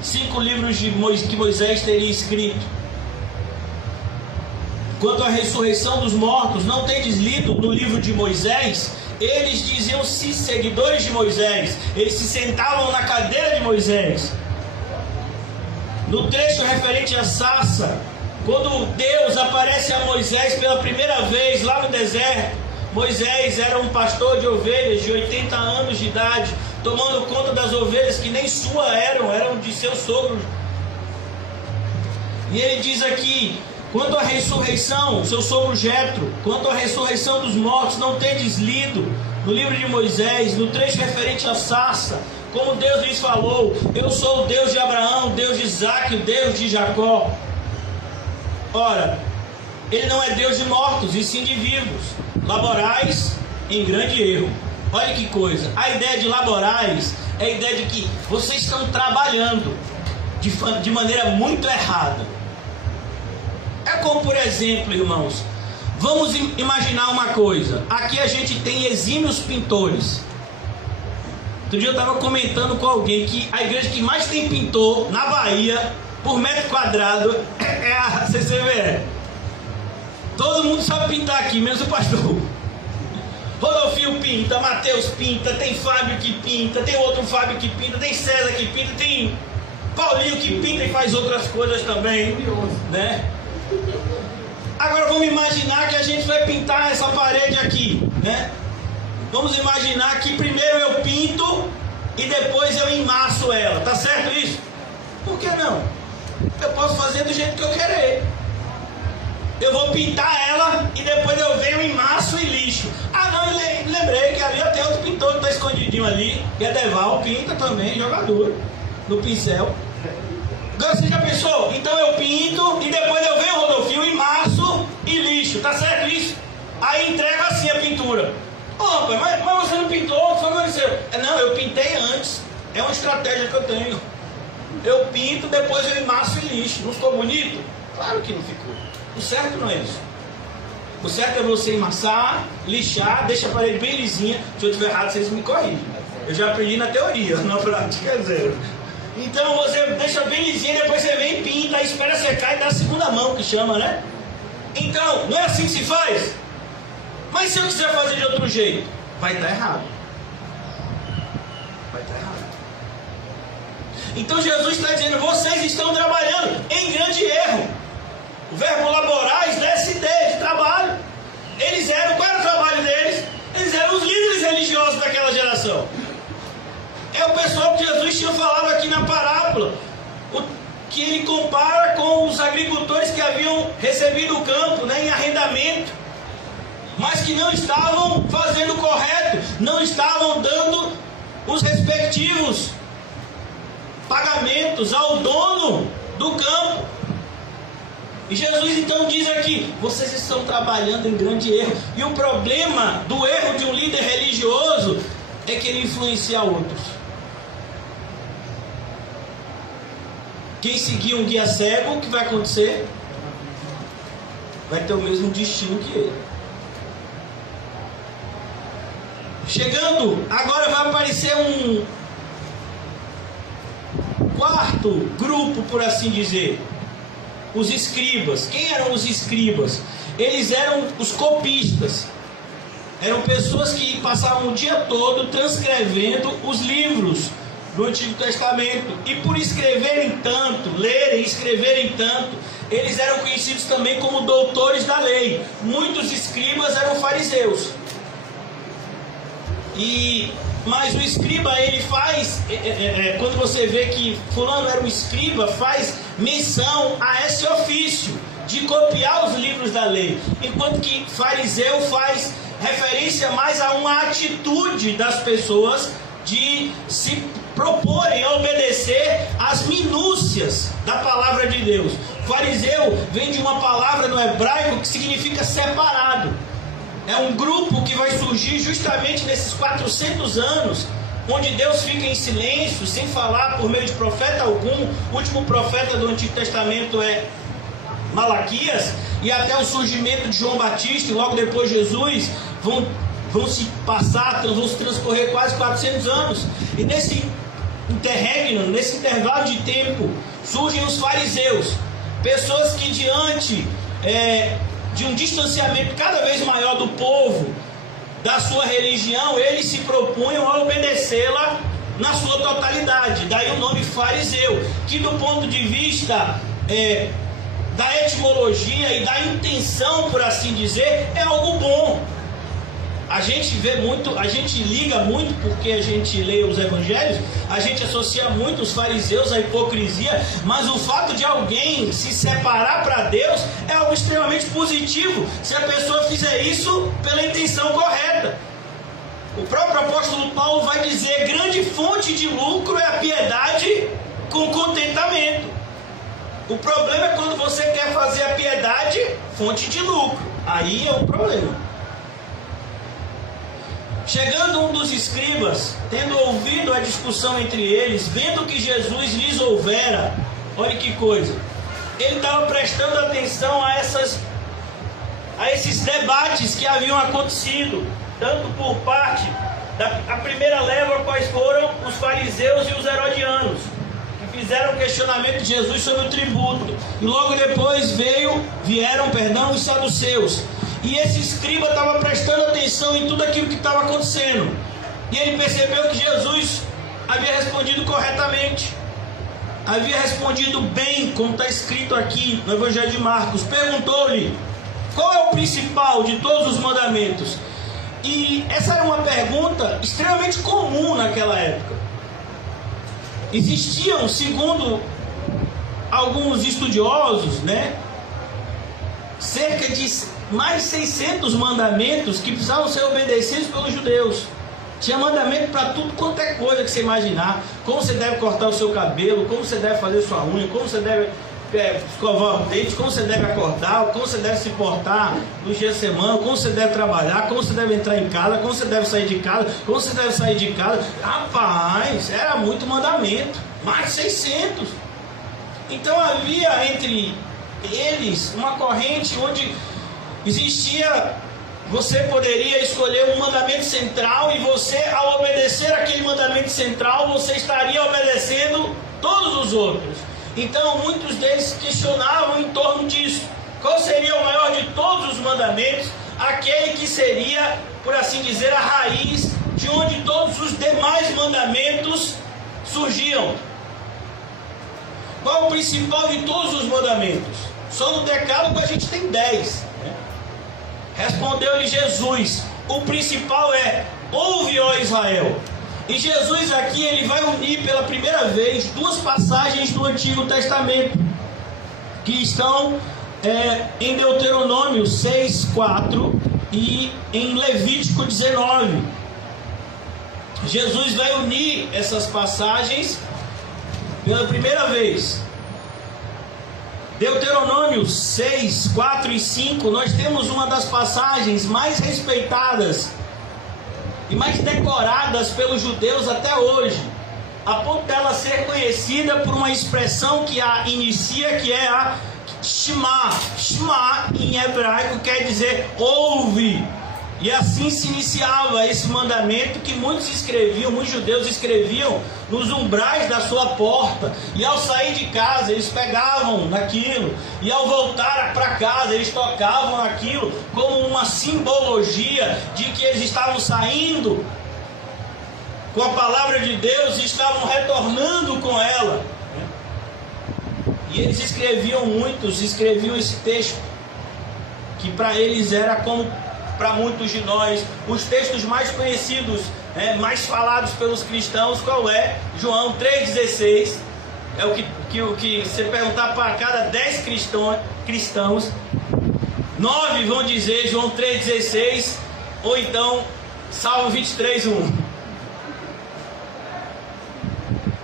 5 livros que Moisés teria escrito. Quanto à ressurreição dos mortos, não tendes lido no livro de Moisés? Eles diziam-se seguidores de Moisés, eles se sentavam na cadeira de Moisés. No trecho referente à sarça, quando Deus aparece a Moisés pela primeira vez lá no deserto, Moisés era um pastor de ovelhas de 80 anos de idade, tomando conta das ovelhas que nem sua eram de seu sogro. E ele diz aqui: quanto à ressurreição, seu sogro Jetro, quanto à ressurreição dos mortos, não tendes lido no livro de Moisés, no trecho referente à sarça, como Deus lhes falou: eu sou o Deus de Abraão, Deus de Isaque, o Deus de Jacó. Ora, ele não é Deus de mortos, e sim de vivos. Laborais em grande erro. Olha que coisa, a ideia de laborais é a ideia de que vocês estão trabalhando de maneira muito errada. É como, por exemplo, irmãos, vamos imaginar uma coisa. Aqui a gente tem exímios pintores. Outro dia eu estava comentando com alguém que a igreja que mais tem pintor na Bahia, por metro quadrado, é a CCVE. Todo mundo sabe pintar aqui, menos o pastor. Rodolfinho pinta, Mateus pinta, tem Fábio que pinta, tem outro Fábio que pinta, tem César que pinta, tem Paulinho que pinta e faz outras coisas também, né? Agora vamos imaginar que a gente vai pintar essa parede aqui, né? Vamos imaginar que primeiro eu pinto e depois eu emasso ela, tá certo isso? Por que não? Eu posso fazer do jeito que eu querer. Eu vou pintar ela e depois eu venho, emasso e lixo. Ah não, eu lembrei que ali tem outro pintor que está escondidinho ali, que é Deval, pinta também, jogador, no pincel. Agora você já pensou? Então eu pinto e depois eu venho, Rodolfinho, emasso e lixo, tá certo isso? Aí entrega assim a pintura. Ô rapaz, mas você não pintou, só aconteceu. Não, eu pintei antes, é uma estratégia que eu tenho. Eu pinto, depois eu emasso e lixo. Não ficou bonito? Claro que não ficou. O certo não é isso. O certo é você emassar, lixar, deixa a parede bem lisinha. Se eu estiver errado, vocês me corrigem. Eu já aprendi na teoria, na prática é zero. Então você deixa bem lisinha, depois você vem e pinta, espera secar e dá a segunda mão, que chama, né? Então, não é assim que se faz? Mas se eu quiser fazer de outro jeito, vai estar errado. Vai estar errado. Então Jesus está dizendo: vocês estão trabalhando em grande erro. O verbo laborais dá essa ideia de trabalho. Eles eram, qual era o trabalho deles? Eles eram os líderes religiosos daquela geração. É o pessoal que Jesus tinha falado aqui na parábola. que ele compara com os agricultores que haviam recebido o campo, né, em arrendamento, mas que não estavam fazendo o correto, não estavam dando os respectivos pagamentos ao dono do campo. E Jesus então diz aqui: vocês estão trabalhando em grande erro. E o problema do erro de um líder religioso é que ele influencia outros. Quem seguir um guia cego, o que vai acontecer? Vai ter o mesmo destino que ele. Chegando, agora vai aparecer um quarto grupo, por assim dizer. Os escribas. Quem eram os escribas? Eles eram os copistas. Eram pessoas que passavam o dia todo transcrevendo os livros do Antigo Testamento. E por escreverem tanto, lerem e escreverem tanto, eles eram conhecidos também como doutores da lei. Muitos escribas eram fariseus. Mas o escriba, ele faz, quando você vê que fulano era um escriba, faz menção a esse ofício de copiar os livros da lei, enquanto que fariseu faz referência mais a uma atitude das pessoas de se proporem a obedecer às minúcias da palavra de Deus. Fariseu vem de uma palavra no hebraico que significa separado. É um grupo que vai surgir justamente nesses 400 anos, onde Deus fica em silêncio, sem falar por meio de profeta algum. O último profeta do Antigo Testamento é Malaquias, e até o surgimento de João Batista, e logo depois Jesus, vão se transcorrer quase 400 anos. E nesse interregno, nesse intervalo de tempo, surgem os fariseus, pessoas que diante de um distanciamento cada vez maior do povo, da sua religião, eles se propunham a obedecê-la na sua totalidade. Daí o nome fariseu, que do ponto de vista da etimologia e da intenção, por assim dizer, é algo bom. A gente vê muito, a gente liga muito, porque a gente lê os evangelhos, a gente associa muito os fariseus à hipocrisia, mas o fato de alguém se separar para Deus é algo extremamente positivo, se a pessoa fizer isso pela intenção correta. O próprio apóstolo Paulo vai dizer: grande fonte de lucro é a piedade com contentamento. O problema é quando você quer fazer a piedade fonte de lucro, aí é o problema. Chegando um dos escribas, tendo ouvido a discussão entre eles, vendo que Jesus lhes houvera, olha que coisa, ele estava prestando atenção a esses debates que haviam acontecido, tanto por parte da primeira leva, quais foram os fariseus e os herodianos, que fizeram questionamento de Jesus sobre o tributo, e logo depois vieram os saduceus. E esse escriba estava prestando atenção em tudo aquilo que estava acontecendo. E ele percebeu que Jesus havia respondido corretamente. Havia respondido bem, como está escrito aqui no Evangelho de Marcos. Perguntou-lhe: qual é o principal de todos os mandamentos? E essa era uma pergunta extremamente comum naquela época. Existiam, segundo alguns estudiosos, cerca de mais 600 mandamentos que precisavam ser obedecidos pelos judeus. Tinha mandamento para tudo quanto é coisa que você imaginar. Como você deve cortar o seu cabelo, como você deve fazer sua unha, como você deve escovar o dente, como você deve acordar, como você deve se portar nos dias de semana, como você deve trabalhar, como você deve entrar em casa, como você deve sair de casa, como você deve sair de casa. Rapaz, era muito mandamento. Mais de 600. Então havia entre eles uma corrente onde existia, você poderia escolher um mandamento central, e você, ao obedecer aquele mandamento central, você estaria obedecendo todos os outros. Então muitos deles questionavam em torno disso: qual seria o maior de todos os mandamentos, aquele que seria, por assim dizer, a raiz de onde todos os demais mandamentos surgiam. Qual o principal de todos os mandamentos? Só no decálogo a gente tem 10. Respondeu-lhe Jesus: o principal é: ouve, ó Israel, E Jesus aqui, ele vai unir pela primeira vez duas passagens do Antigo Testamento, que estão em Deuteronômio 6:4 e em Levítico 19. Jesus vai unir essas passagens pela primeira vez. Deuteronômio 6:4 e 5, nós temos uma das passagens mais respeitadas e mais decoradas pelos judeus até hoje, a ponto dela ser conhecida por uma expressão que a inicia, que é a Shema. Shema em hebraico quer dizer ouve. E assim se iniciava esse mandamento que muitos judeus escreviam nos umbrais da sua porta. E ao sair de casa eles pegavam naquilo, e ao voltar para casa eles tocavam aquilo como uma simbologia de que eles estavam saindo com a palavra de Deus e estavam retornando com ela. E eles muitos escreviam esse texto, que para eles era como para muitos de nós, os textos mais conhecidos, mais falados pelos cristãos. Qual é? João 3,16. É o que você perguntar para cada 10 cristãos, 9 vão dizer João 3,16, ou então Salmo 23:1.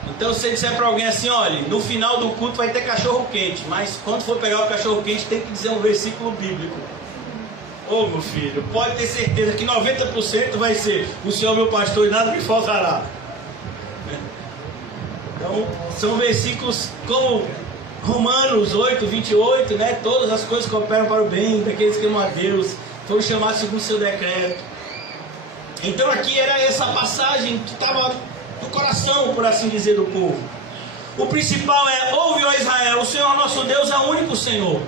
Então, se você disser para alguém assim, olha, no final do culto vai ter cachorro quente, mas quando for pegar o cachorro quente tem que dizer um versículo bíblico. Ô meu filho, pode ter certeza que 90% vai ser: o Senhor meu pastor e nada me faltará. Então, são versículos como Romanos 8:28, né? Todas as coisas cooperam para o bem daqueles que amam a Deus, foram chamados segundo o seu decreto. Então aqui era essa passagem que estava no coração, por assim dizer, do povo. O principal é: ouve, ó Israel, o Senhor nosso Deus é o único Senhor.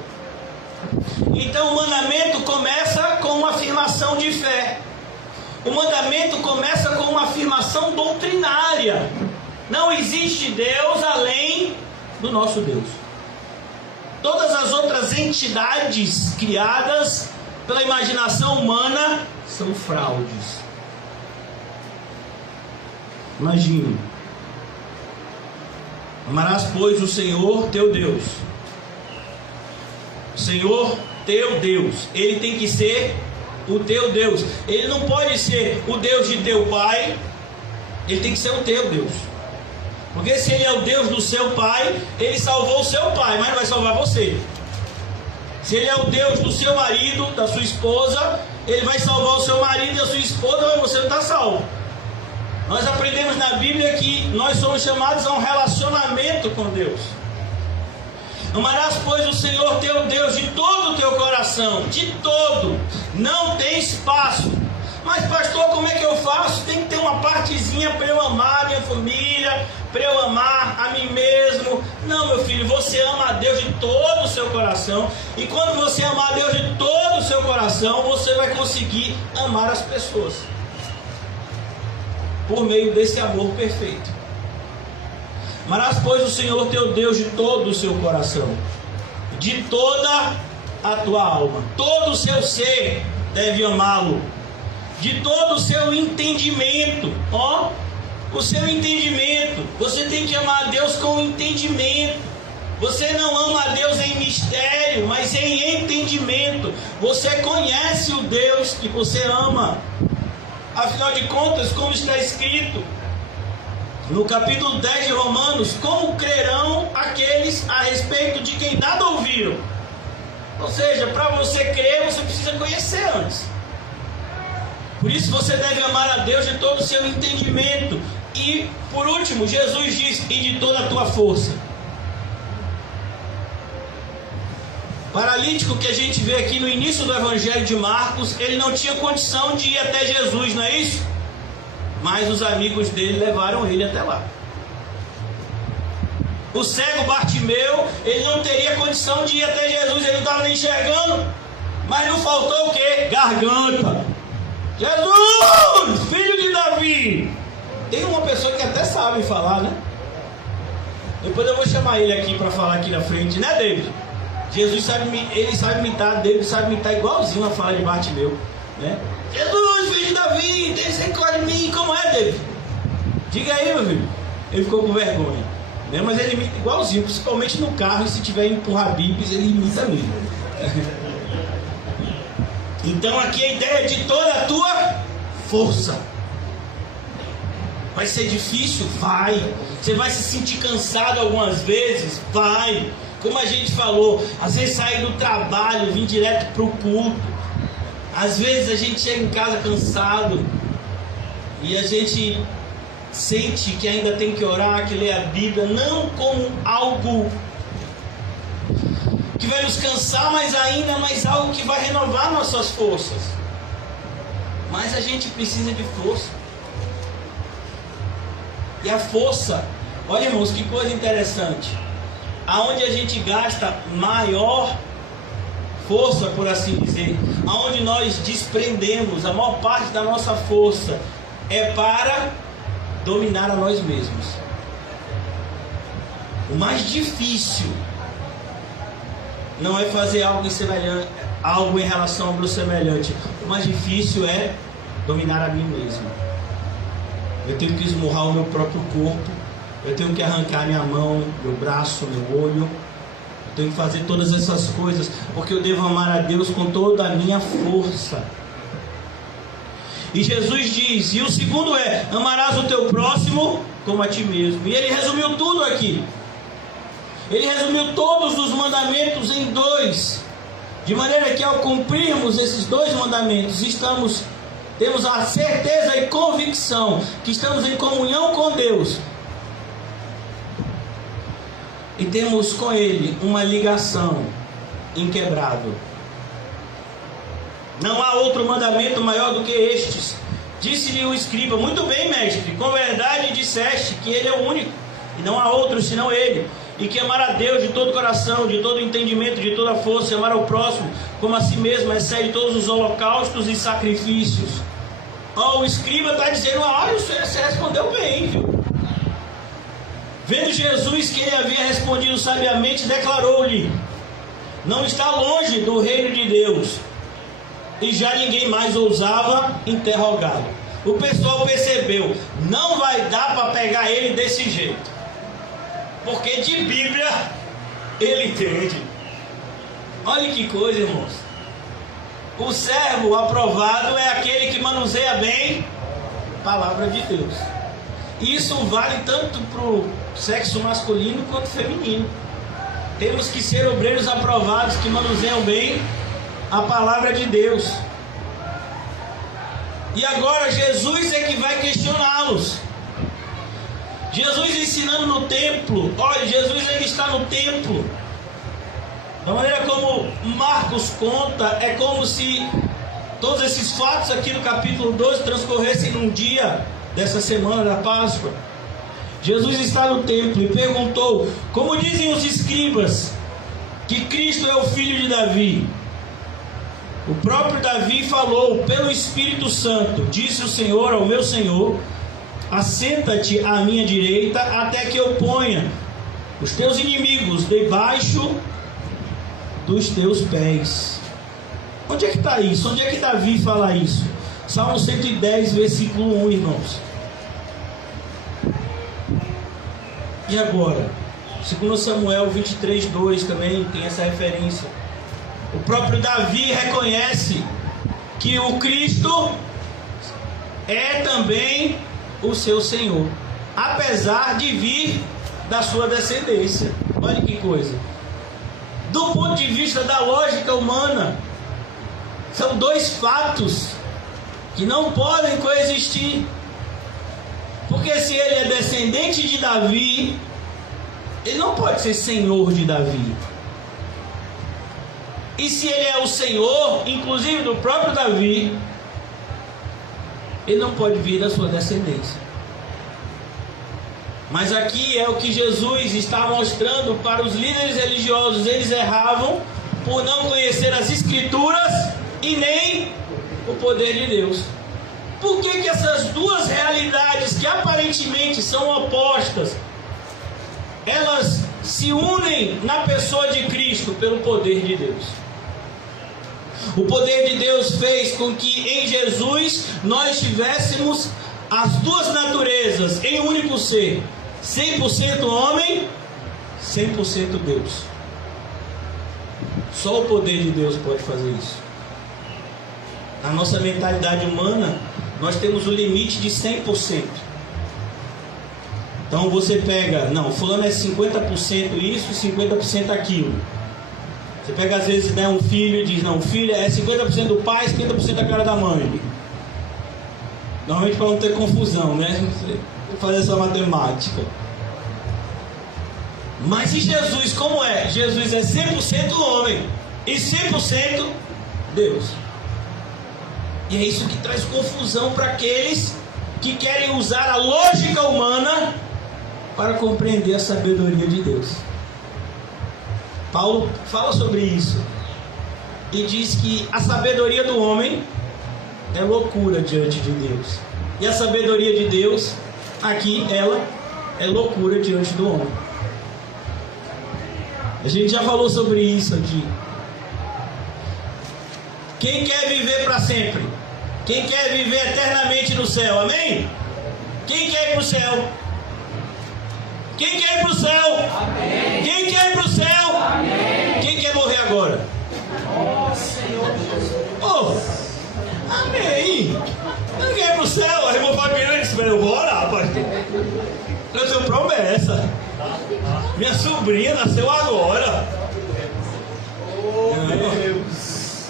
Então o mandamento começa com uma afirmação de fé. O mandamento começa com uma afirmação doutrinária. Não existe Deus além do nosso Deus. Todas as outras entidades criadas pela imaginação humana são fraudes. Imagine: amarás, pois, o Senhor teu Deus. Senhor teu Deus, ele tem que ser o teu Deus. Ele não pode ser o Deus de teu pai, ele tem que ser o teu Deus. Porque se ele é o Deus do seu pai, ele salvou o seu pai, mas não vai salvar você. Se ele é o Deus do seu marido, da sua esposa, ele vai salvar o seu marido e a sua esposa, mas você não está salvo. Nós aprendemos na Bíblia que nós somos chamados a um relacionamento com Deus. Amarás, pois, o Senhor teu Deus de todo o teu coração, de todo, não tem espaço. Mas pastor, como é que eu faço? Tem que ter uma partezinha para eu amar a minha família, para eu amar a mim mesmo. Não, meu filho, você ama a Deus de todo o seu coração. E quando você amar a Deus de todo o seu coração, você vai conseguir amar as pessoas por meio desse amor perfeito. Amarás, pois, o Senhor teu Deus de todo o seu coração, de toda a tua alma. Todo o seu ser deve amá-lo, de todo o seu entendimento. O seu entendimento. Você tem que amar a Deus com entendimento. Você não ama a Deus em mistério, mas em entendimento. Você conhece o Deus que você ama. Afinal de contas, como está escrito no capítulo 10 de Romanos: como crerão aqueles a respeito de quem nada ouviram? Ou seja, para você crer, você precisa conhecer antes. Por isso você deve amar a Deus de todo o seu entendimento. E por último, Jesus diz: e de toda a tua força. Paralítico que a gente vê aqui no início do Evangelho de Marcos, ele não tinha condição de ir até Jesus, não é isso? Mas os amigos dele levaram ele até lá. O cego Bartimeu, ele não teria condição de ir até Jesus, ele não estava nem enxergando. Mas não faltou o quê? Garganta. Jesus, filho de Davi. Tem uma pessoa que até sabe falar, né? Depois eu vou chamar ele aqui para falar aqui na frente, né, David? Jesus sabe, ele sabe imitar, David sabe imitar igualzinho a fala de Bartimeu, né? Jesus, filho de Davi, tem misericórdia de mim. Como é, David? Diga aí, meu filho. Ele ficou com vergonha, né? Mas ele imita igualzinho, principalmente no carro, e se tiver empurrar bibis, ele imita mesmo. Então aqui a ideia é de toda a tua força. Vai ser difícil? Vai. Você vai se sentir cansado algumas vezes? Vai. Como a gente falou, às vezes sair do trabalho, vir direto para o culto. Às vezes a gente chega em casa cansado e a gente sente que ainda tem que orar, que ler a Bíblia, não como algo que vai nos cansar mais ainda, mas algo que vai renovar nossas forças. Mas a gente precisa de força. E a força, olha irmãos, que coisa interessante. Aonde a gente gasta maior força, por assim dizer, aonde nós desprendemos a maior parte da nossa força, é para dominar a nós mesmos. O mais difícil não é fazer algo semelhante, algo em relação ao meu semelhante. O mais difícil é dominar a mim mesmo. Eu tenho que esmurrar o meu próprio corpo. Eu tenho que arrancar minha mão, meu braço, meu olho. Eu tenho que fazer todas essas coisas, porque eu devo amar a Deus com toda a minha força. E Jesus diz, e o segundo é, amarás o teu próximo como a ti mesmo. E ele resumiu tudo aqui. Ele resumiu todos os mandamentos em 2. De maneira que ao cumprirmos esses 2 mandamentos, temos a certeza e convicção que estamos em comunhão com Deus. E temos com Ele uma ligação inquebrável. Não há outro mandamento maior do que estes. Disse-lhe o escriba, muito bem, mestre, com verdade disseste que Ele é o único, e não há outro senão Ele. E que amar a Deus de todo o coração, de todo o entendimento, de toda a força, e amar ao próximo como a si mesmo, excede todos os holocaustos e sacrifícios. O escriba está dizendo, olha, você respondeu bem, viu? Vendo Jesus que ele havia respondido sabiamente, declarou-lhe, não está longe do reino de Deus. E já ninguém mais ousava interrogá-lo. O pessoal percebeu, não vai dar para pegar ele desse jeito, porque de Bíblia ele entende. Olha que coisa, irmãos. O servo aprovado é aquele que manuseia bem a palavra de Deus. Isso vale tanto para o sexo masculino quanto feminino. Temos que ser obreiros aprovados que manuseiam bem a palavra de Deus. E agora Jesus é que vai questioná-los. Jesus ensinando no templo. Olha, Jesus ele está no templo. Da maneira como Marcos conta, é como se todos esses fatos aqui no capítulo 12 transcorressem num dia dessa semana da Páscoa. Jesus está no templo e perguntou, como dizem os escribas, que Cristo é o filho de Davi? O próprio Davi falou pelo Espírito Santo, disse o Senhor ao meu Senhor, assenta-te à minha direita até que eu ponha os teus inimigos debaixo dos teus pés. Onde é que está isso? Onde é que Davi fala isso? Salmo 110, versículo 1, irmãos. E agora? 2 Samuel 23, 2 também tem essa referência. O próprio Davi reconhece que o Cristo é também o seu Senhor, apesar de vir da sua descendência. Olha que coisa. Do ponto de vista da lógica humana, são 2 fatos que não podem coexistir. Porque se ele é descendente de Davi, ele não pode ser senhor de Davi. E se ele é o senhor, inclusive do próprio Davi, ele não pode vir da sua descendência. Mas aqui é o que Jesus está mostrando para os líderes religiosos. Eles erravam por não conhecer as Escrituras e nem o poder de Deus. Por que essas 2 realidades que aparentemente são opostas, elas se unem na pessoa de Cristo pelo poder de Deus? O poder de Deus fez com que em Jesus nós tivéssemos as duas naturezas em um único ser, 100% homem, 100% Deus. Só o poder de Deus pode fazer isso. Na nossa mentalidade humana, nós temos o limite de 100%. Então você pega, não, fulano é 50% isso e 50% aquilo. Você pega às vezes, né, um filho e diz, não, o filho é 50% do pai, 50% da cara da mãe. Normalmente para não ter confusão, né? Fazer essa matemática. Mas e Jesus, como é? Jesus é 100% homem e 100% Deus. E é isso que traz confusão para aqueles que querem usar a lógica humana para compreender a sabedoria de Deus. Paulo fala sobre isso e diz que a sabedoria do homem é loucura diante de Deus, e a sabedoria de Deus aqui, ela é loucura diante do homem. A gente já falou sobre isso aqui. Quem quer viver para sempre? Quem quer viver eternamente no céu? Amém? Quem quer ir para o céu? Quem quer ir para o céu? Amém. Quem quer ir para o céu? Amém. Quem quer morrer agora? Ó Senhor Jesus. Oh, amém. Não quer ir para o céu? A irmã Fabiana disse, eu vou orar, pastor. Eu tenho promessa. Minha sobrinha nasceu agora. Oh, Deus.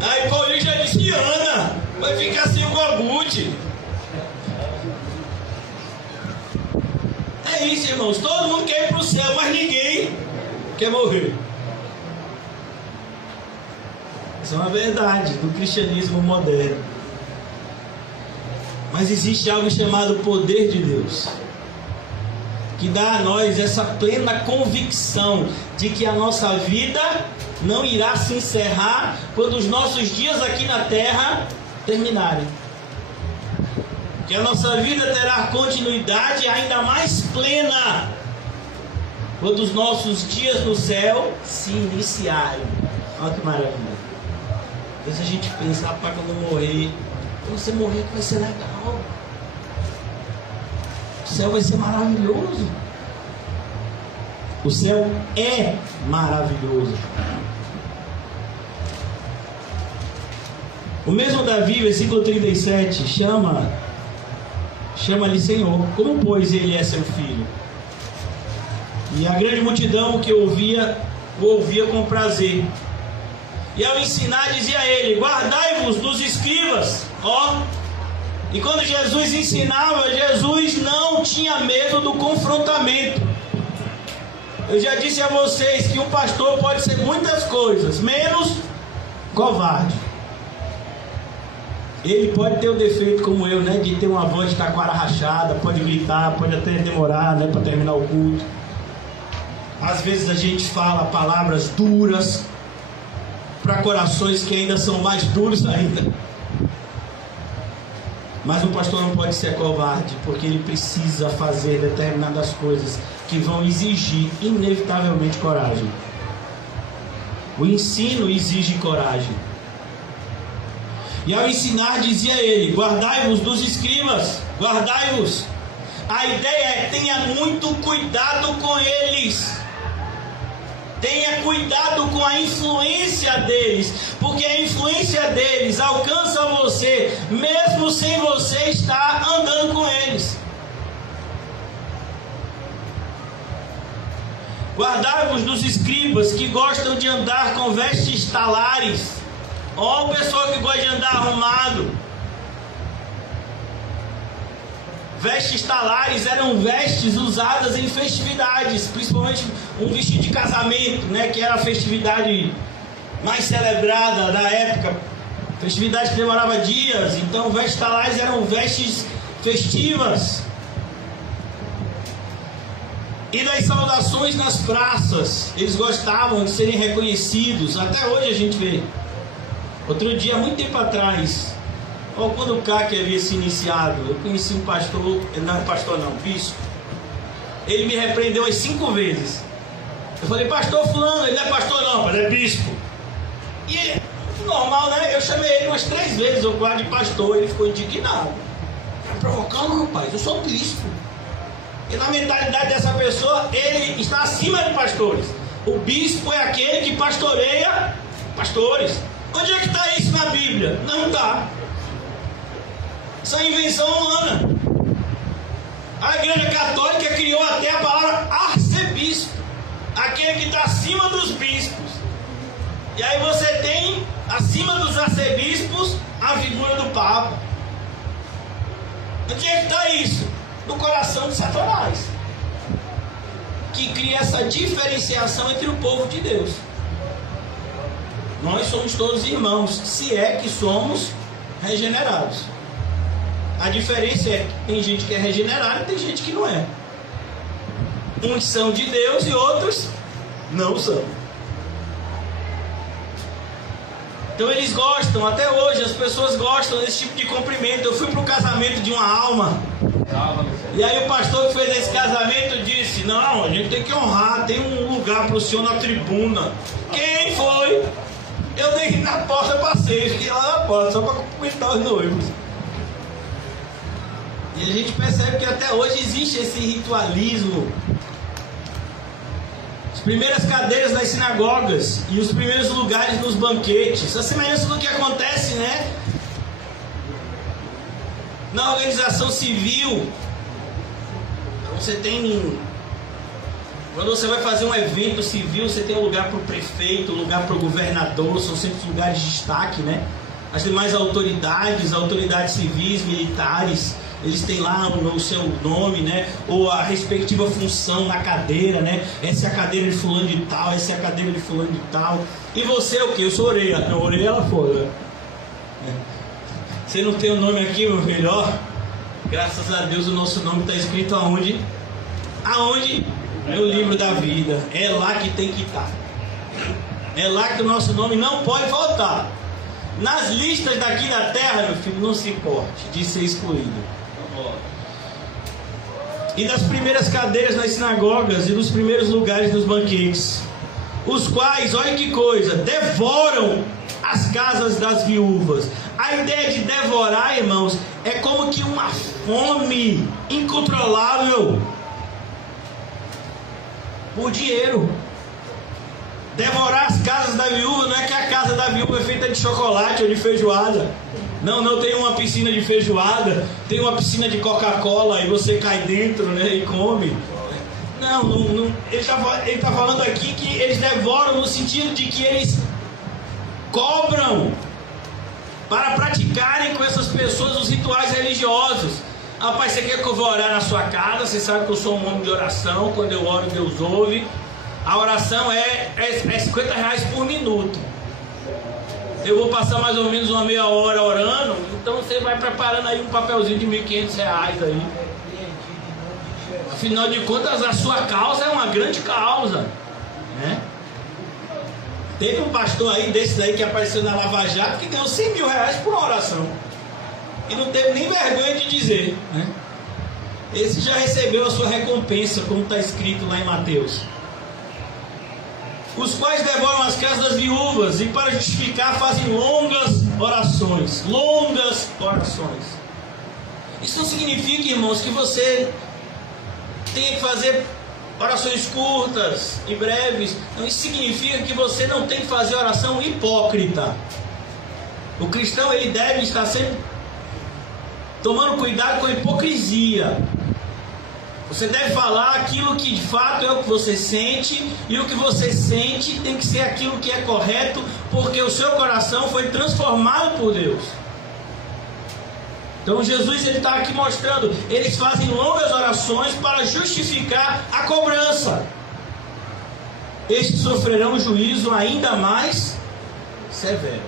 Aí Paulinho já disse, Ana, vai ficar sem o gogute. É isso, irmãos. Todo mundo quer ir para o céu, mas ninguém quer morrer. Isso é uma verdade do cristianismo moderno. Mas existe algo chamado poder de Deus, que dá a nós essa plena convicção de que a nossa vida não irá se encerrar quando os nossos dias aqui na terra terminarem. Que a nossa vida terá continuidade ainda mais plena quando os nossos dias no céu se iniciarem. Olha que maravilha. Às vezes a gente pensa, rapaz, quando eu morrer, quando você morrer que vai ser legal. O céu vai ser maravilhoso. O céu é maravilhoso. O mesmo Davi, versículo 37, chama-lhe Senhor, como pois ele é seu filho? E a grande multidão que o ouvia com prazer. E ao ensinar dizia a ele, guardai-vos dos escribas. E quando Jesus ensinava, Jesus não tinha medo do confrontamento. Eu já disse a vocês que um pastor pode ser muitas coisas, menos covarde. Ele pode ter o defeito como eu, né, de ter uma voz de taquara rachada, pode gritar, pode até demorar, né, para terminar o culto. Às vezes a gente fala palavras duras para corações que ainda são mais duros ainda. Mas o pastor não pode ser covarde, porque ele precisa fazer determinadas coisas que vão exigir inevitavelmente coragem. O ensino exige coragem. E ao ensinar dizia ele, guardai-vos dos escribas, guardai-vos. A ideia é, tenha muito cuidado com eles. Tenha cuidado com a influência deles, porque a influência deles alcança você, mesmo sem você estar andando com eles. Guardai-vos dos escribas que gostam de andar com vestes talares. Ó, o pessoal que gosta de andar arrumado. Vestes talares eram vestes usadas em festividades, principalmente um vestido de casamento, né, que era a festividade mais celebrada da época, festividade que demorava dias. Então vestes talares eram vestes festivas. E das saudações nas praças, eles gostavam de serem reconhecidos. Até hoje a gente vê. Outro dia, muito tempo atrás, quando o CAC havia se iniciado, eu conheci um pastor, não, bispo. Ele me repreendeu as 5 vezes. Eu falei, pastor fulano, ele não é pastor não, mas é bispo. E ele, normal, né? Eu chamei ele umas 3 vezes, eu guardo de pastor, ele ficou indignado. Tá provocando, rapaz? Eu sou bispo. E na mentalidade dessa pessoa, ele está acima de pastores. O bispo é aquele que pastoreia pastores. Onde é que está isso na Bíblia? Não está. Isso é invenção humana. A Igreja Católica criou até a palavra arcebispo, aquele que está acima dos bispos. E aí você tem acima dos arcebispos a figura do Papa. Onde é que está isso? No coração de Satanás, que cria essa diferenciação entre o povo de Deus. Nós somos todos irmãos, se é que somos regenerados. A diferença é que tem gente que é regenerada e tem gente que não é. Uns são de Deus e outros não são. Então eles gostam, até hoje as pessoas gostam desse tipo de cumprimento. Eu fui para o casamento de uma alma, e aí o pastor que fez esse casamento disse: não, a gente tem que honrar, tem um lugar para o senhor na tribuna. Quem foi? Eu dei na porta, passei, fiquei lá na porta só para cumprimentar os noivos. E a gente percebe que até hoje existe esse ritualismo. As primeiras cadeiras nas sinagogas e os primeiros lugares nos banquetes, a semelhança do que acontece, né, na organização civil. Você tem, quando você vai fazer um evento civil, você tem um lugar para o prefeito, um lugar para o governador, são sempre os lugares de destaque, né? As demais autoridades civis, militares, eles têm lá o seu nome, né? Ou a respectiva função na cadeira, né? Essa é a cadeira de fulano de tal, essa é a cadeira de fulano de tal. E você é o quê? Eu sou orelha. Não, orelha lá fora. Você não tem o nome aqui, meu filho? Ó, graças a Deus o nosso nome está escrito aonde? Aonde? No livro da vida. É lá que tem que estar. É lá que o nosso nome não pode faltar. Nas listas daqui da terra, meu filho, não se importe de ser excluído. E das primeiras cadeiras nas sinagogas e dos primeiros lugares nos banquetes, os quais, olha que coisa, devoram as casas das viúvas. A ideia de devorar, irmãos, é como que uma fome incontrolável por dinheiro. Devorar as casas da viúva não é que a casa da viúva é feita de chocolate ou de feijoada. Não, tem uma piscina de feijoada, tem uma piscina de Coca-Cola e você cai dentro, né, e come. Não. Ele está falando aqui que eles devoram no sentido de que eles cobram para praticarem com essas pessoas os rituais religiosos. Rapaz, você quer que eu vou orar na sua casa? Você sabe que eu sou um homem de oração. Quando eu oro, Deus ouve. A oração é R$50 por minuto. Eu vou passar mais ou menos uma meia hora orando. Então você vai preparando aí um papelzinho de R$1.500 aí. Afinal de contas, a sua causa é uma grande causa, né? Teve um pastor aí desses aí que apareceu na Lava Jato que ganhou R$100 mil por uma oração. E não teve nem vergonha de dizer, né? Esse já recebeu a sua recompensa, como está escrito lá em Mateus. Os quais devoram as casas das viúvas e para justificar fazem longas orações. Longas orações. Isso não significa, irmãos, que você tem que fazer orações curtas e breves. Não, isso significa que você não tem que fazer oração hipócrita. O cristão, ele deve estar sempre tomando cuidado com a hipocrisia. Você deve falar aquilo que de fato é o que você sente, e o que você sente tem que ser aquilo que é correto, porque o seu coração foi transformado por Deus. Então Jesus está aqui mostrando, eles fazem longas orações para justificar a cobrança. Estes sofrerão juízo ainda mais severo.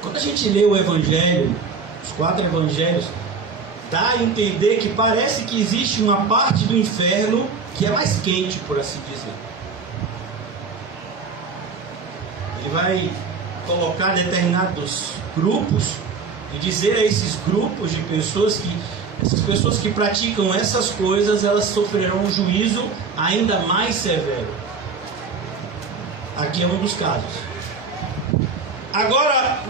Quando a gente lê o Evangelho, os 4 Evangelhos, dá a entender que parece que existe uma parte do inferno que é mais quente, por assim dizer. Ele vai colocar determinados grupos e dizer a esses grupos de pessoas que essas pessoas que praticam essas coisas, elas sofrerão um juízo ainda mais severo. Aqui é um dos casos. Agora,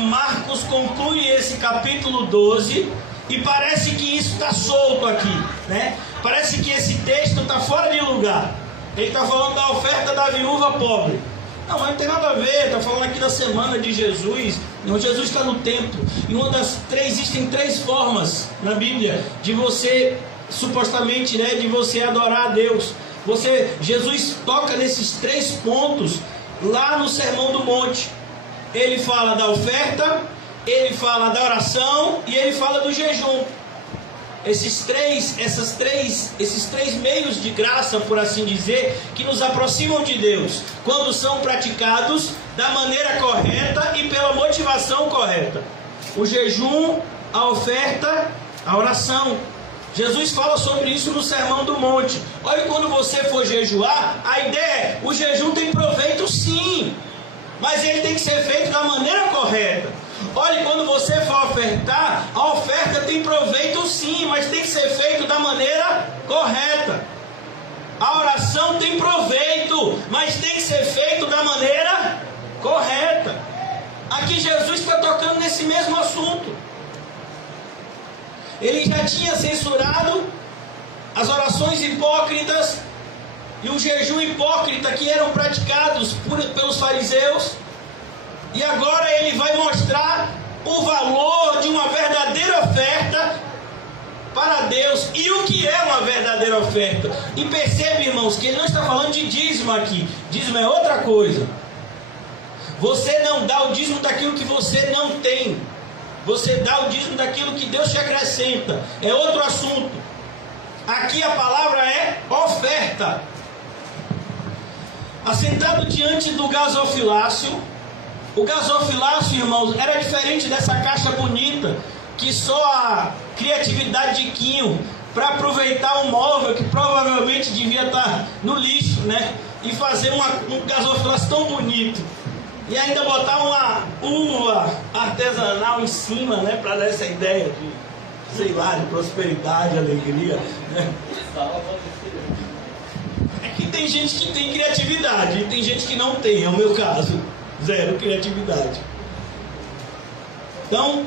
Marcos conclui esse capítulo 12 e parece que isso está solto aqui, né? Parece que esse texto está fora de lugar. Ele está falando da oferta da viúva pobre. Não, mas não tem nada a ver, está falando aqui da semana de Jesus. Não, Jesus está no templo. E existem três formas na Bíblia de você, supostamente, né, de você adorar a Deus. Jesus toca nesses três pontos lá no Sermão do Monte. Ele fala da oferta, ele fala da oração e ele fala do jejum. Esses três meios de graça, por assim dizer, que nos aproximam de Deus, quando são praticados da maneira correta e pela motivação correta. O jejum, a oferta, a oração. Jesus fala sobre isso no Sermão do Monte. Olha, quando você for jejuar, a ideia é, o jejum tem proveito sim, mas ele tem que ser feito da maneira correta. Olha, quando você for ofertar, a oferta tem proveito sim, mas tem que ser feito da maneira correta. A oração tem proveito, mas tem que ser feito da maneira correta. Aqui Jesus está tocando nesse mesmo assunto. Ele já tinha censurado as orações hipócritas e o jejum hipócrita que eram praticados pelos fariseus. E agora ele vai mostrar o valor de uma verdadeira oferta para Deus. E o que é uma verdadeira oferta? E percebe, irmãos, que ele não está falando de dízimo aqui. Dízimo é outra coisa. Você não dá o dízimo daquilo que você não tem. Você dá o dízimo daquilo que Deus te acrescenta. É outro assunto. Aqui a palavra é oferta. Assentado diante do gasofilácio. O gasofilácio, irmãos, era diferente dessa caixa bonita, que só a criatividade de Quinho, para aproveitar um móvel que provavelmente devia estar no lixo, né? E fazer um gasofilácio tão bonito. E ainda botar uma uva artesanal em cima, né? Para dar essa ideia de, sei lá, de prosperidade, alegria, né? É que tem gente que tem criatividade e tem gente que não tem, é o meu caso. Zero criatividade. Então,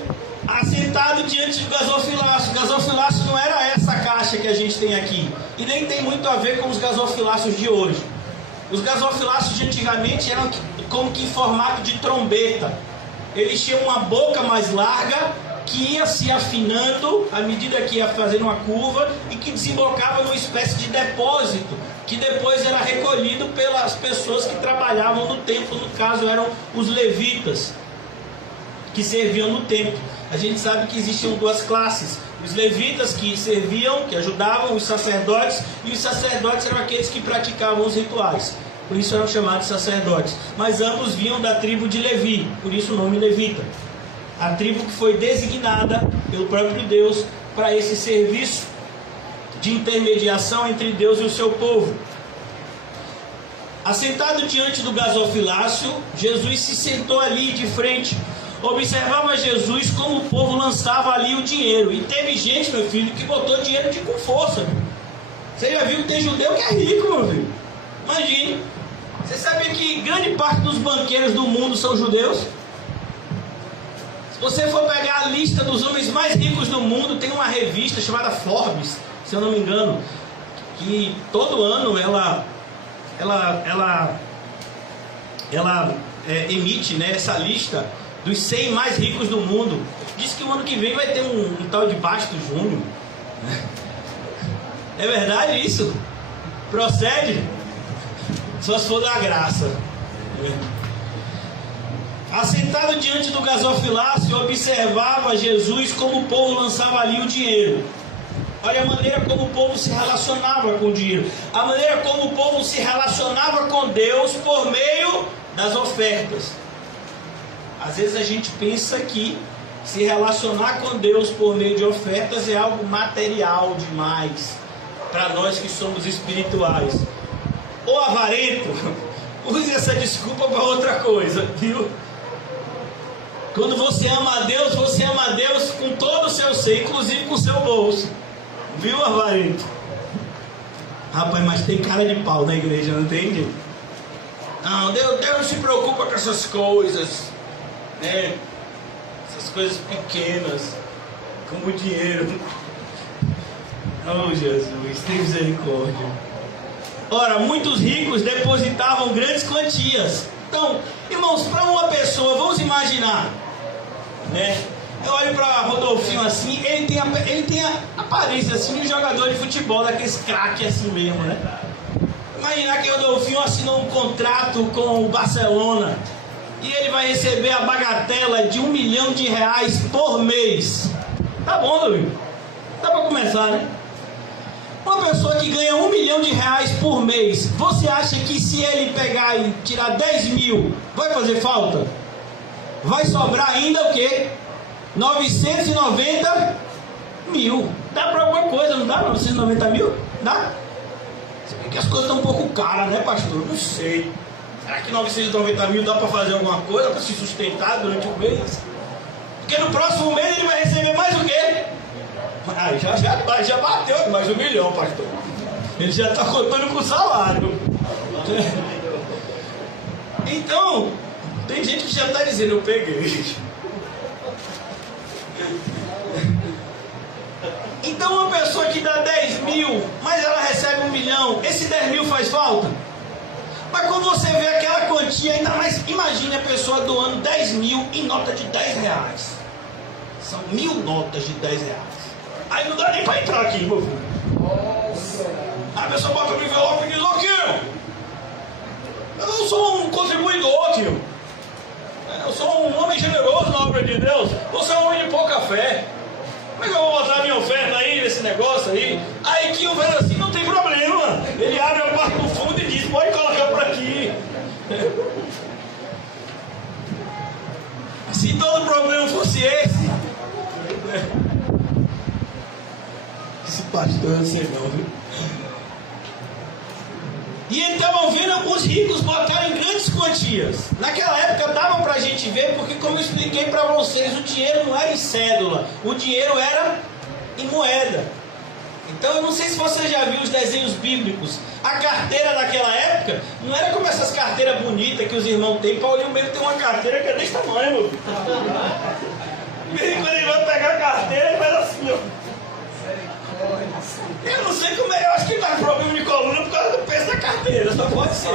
assentado diante do gasofilácio. O gasofilácio não era essa caixa que a gente tem aqui. E nem tem muito a ver com os gasofilácios de hoje. Os gasofilácios de antigamente eram como que em formato de trombeta. Eles tinham uma boca mais larga, que ia se afinando à medida que ia fazendo uma curva e que desembocava numa espécie de depósito, que depois era recolhido pelas pessoas que trabalhavam no templo. No caso eram os levitas, que serviam no templo. A gente sabe que existiam duas classes: os levitas, que serviam, que ajudavam os sacerdotes, e os sacerdotes eram aqueles que praticavam os rituais, por isso eram chamados sacerdotes. Mas ambos vinham da tribo de Levi, por isso o nome levita, a tribo que foi designada pelo próprio Deus para esse serviço de intermediação entre Deus e o seu povo. Assentado diante do gasofilácio, Jesus se sentou ali de frente. Observava Jesus como o povo lançava ali o dinheiro. E teve gente, meu filho, que botou dinheiro com força. Você já viu que tem judeu que é rico, meu filho? Imagine. Você sabia que grande parte dos banqueiros do mundo são judeus? Se você for pegar a lista dos homens mais ricos do mundo, tem uma revista chamada Forbes, se eu não me engano, que todo ano ela emite, né, essa lista dos 100 mais ricos do mundo. Diz que o ano que vem vai ter um tal de Basto Júnior. É verdade isso? Procede? Só se for da graça. Assentado diante do gasofilácio, observava Jesus como o povo lançava ali o dinheiro. Olha a maneira como o povo se relacionava com o dinheiro. A maneira como o povo se relacionava com Deus por meio das ofertas. Às vezes a gente pensa que se relacionar com Deus por meio de ofertas é algo material demais para nós que somos espirituais. Ô avarento, use essa desculpa para outra coisa, viu? Quando você ama a Deus com todo o seu ser, inclusive com o seu bolso. Viu, avarento? Rapaz, mas tem cara de pau na igreja, não entende? Não, Deus não se preocupa com essas coisas, né? Essas coisas pequenas, como o dinheiro. Oh Jesus, tem misericórdia. Ora, muitos ricos depositavam grandes quantias. Então, irmãos, para uma pessoa, vamos imaginar, né? Eu olho para Rodolfinho assim, ele tem a aparência assim de um jogador de futebol, daqueles craques assim mesmo, né? Imaginar que o Rodolfinho assinou um contrato com o Barcelona e ele vai receber a bagatela de R$1 milhão por mês. Tá bom, Rodolfinho? Dá para começar, né? Uma pessoa que ganha R$1 milhão por mês, você acha que se ele pegar e tirar 10 mil, vai fazer falta? Vai sobrar ainda o quê? 990 mil. Dá para alguma coisa, não dá? 990 mil? Dá? Se bem que as coisas estão um pouco caras, né, pastor? Não sei. Será que 990 mil dá para fazer alguma coisa, para se sustentar durante o mês? Porque no próximo mês ele vai receber mais o quê? Ah, já bateu mais R$1 milhão, pastor. Ele já está contando com o salário. Então, tem gente que já está dizendo, eu peguei. Então uma pessoa que dá 10 mil, mas ela recebe R$1 milhão, esse 10 mil faz falta? Mas quando você vê aquela quantia, ainda mais, imagine a pessoa doando 10 mil em nota de R$10. São 1.000 notas de R$10. Aí não dá nem para entrar aqui, meu filho. A pessoa bota no envelope e diz, ô Kio, eu não sou um contribuidor, Kio. Eu sou um homem generoso na obra de Deus. Você é um homem de pouca fé. Como é que eu vou botar minha oferta aí nesse negócio aí? Aí que o velho assim, não tem problema. Ele abre a parte do fundo e diz, pode colocar por aqui. Se todo problema fosse esse pastor assim não, viu? E então vendo os ricos botaram em grandes quantias. Naquela época dava pra gente ver, porque como eu expliquei pra vocês, o dinheiro não era em cédula, o dinheiro era em moeda. Então eu não sei se você já viu os desenhos bíblicos. A carteira daquela época não era como essas carteiras bonitas que os irmãos têm. Paulinho mesmo tem uma carteira que é desse tamanho, meu filho. Quando ele vai pegar a carteira, ele faz assim, ó. Eu não sei como é, eu acho que ele tá com problema de coluna por causa do peso da carteira, só pode ser.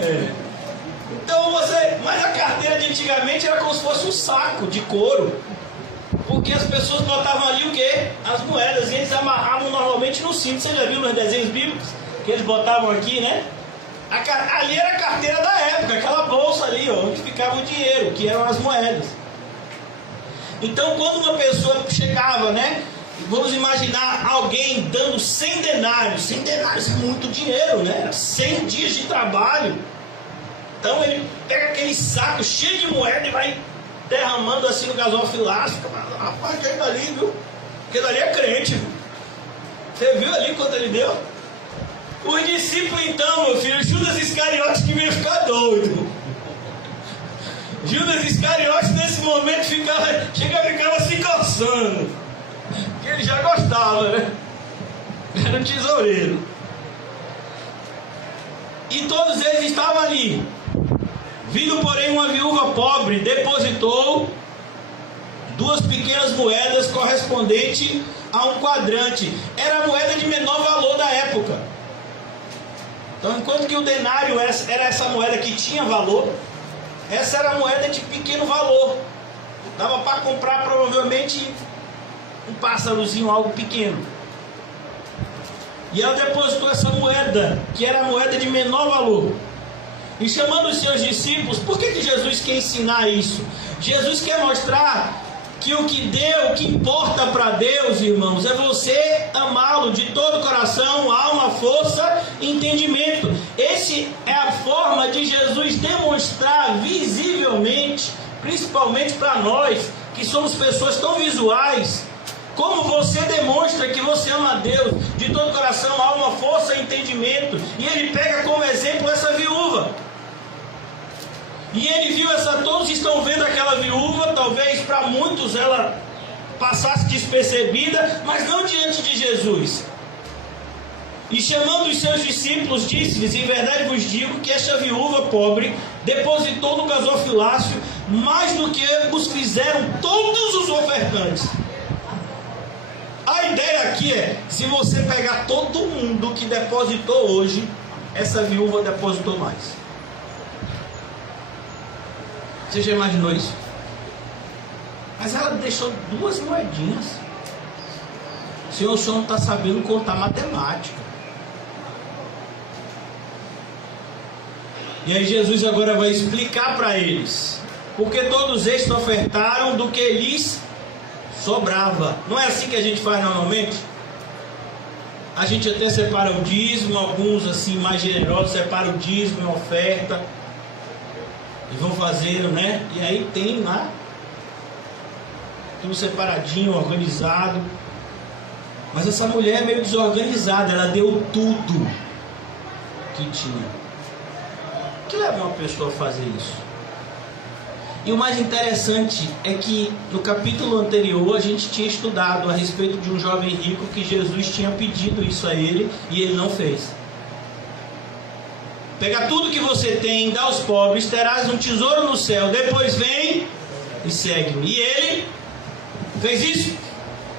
É. Então mas a carteira de antigamente era como se fosse um saco de couro, porque as pessoas botavam ali o quê? As moedas, e eles amarravam normalmente no cinto. Você já viu nos desenhos bíblicos que eles botavam aqui, né? Ali era a carteira da época, aquela bolsa ali, ó, onde ficava o dinheiro, que eram as moedas. Então quando uma pessoa chegava, né? Vamos imaginar alguém dando 100 denários. 100 denários é muito dinheiro, né? 100 dias de trabalho. Então ele pega aquele saco cheio de moeda e vai derramando assim no gasofilácio. Rapaz, que é dali, viu? Porque dali é crente, viu? Você viu ali quanto ele deu? Os discípulos então, meu filho, Judas Iscariotes devia ficar doido. Judas Iscariotes nesse momento ficava se coçando. Que ele já gostava, né? Era um tesoureiro. E todos eles estavam ali. Vindo, porém, uma viúva pobre, depositou 2 pequenas moedas correspondentes a um quadrante. Era a moeda de menor valor da época. Então, enquanto que o denário era essa moeda que tinha valor, essa era a moeda de pequeno valor. Dava para comprar provavelmente um pássarozinho, algo pequeno. E ela depositou essa moeda, que era a moeda de menor valor. E chamando os seus discípulos, por que Jesus quer ensinar isso? Jesus quer mostrar que o que importa para Deus, irmãos, é você amá-lo de todo o coração, alma, força e entendimento. Essa é a forma de Jesus demonstrar visivelmente, principalmente para nós, que somos pessoas tão visuais, como você demonstra que você ama a Deus de todo o coração, alma, força e entendimento. E ele pega como exemplo essa viúva. E ele viu todos estão vendo aquela viúva, talvez para muitos ela passasse despercebida, mas não diante de Jesus. E chamando os seus discípulos, disse-lhes: em verdade vos digo que esta viúva pobre depositou no gasofilácio mais do que os fizeram todos os ofertantes. A ideia aqui é, se você pegar todo mundo que depositou hoje, essa viúva depositou mais. Você já imaginou isso? Mas ela deixou 2 moedinhas. Senhor, o senhor não está sabendo contar matemática. E aí Jesus agora vai explicar para eles. Porque todos estes ofertaram do que lhes sobrava. Não é assim que a gente faz normalmente? A gente até separa o dízimo, alguns assim mais generosos separam o dízimo e a oferta. E vão fazendo, né? E aí tem lá tudo separadinho, organizado. Mas essa mulher é meio desorganizada. Ela deu tudo que tinha. O que leva uma pessoa a fazer isso? E o mais interessante é que no capítulo anterior a gente tinha estudado a respeito de um jovem rico que Jesus tinha pedido isso a ele e ele não fez. Pega tudo que você tem, dá aos pobres, terás um tesouro no céu, depois vem e segue-me. E ele fez isso?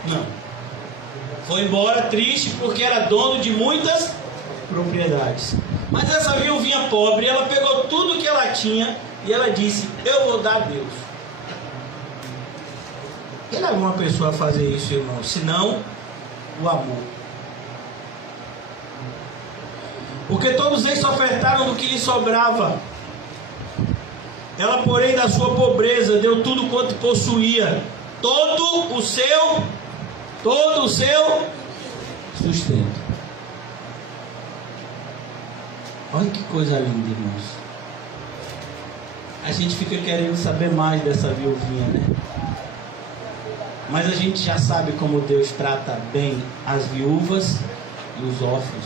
Não. Foi embora triste porque era dono de muitas propriedades. Mas essa viuvinha pobre, ela pegou tudo que ela tinha e ela disse, eu vou dar a Deus. Que leva uma pessoa a fazer isso, irmão? Senão o amor. Porque todos eles ofertaram do que lhe sobrava. Ela, porém, da sua pobreza, deu tudo quanto possuía, todo o seu sustento. Olha que coisa linda, irmãos. A gente fica querendo saber mais dessa viuvinha, né? Mas a gente já sabe como Deus trata bem as viúvas e os órfãos.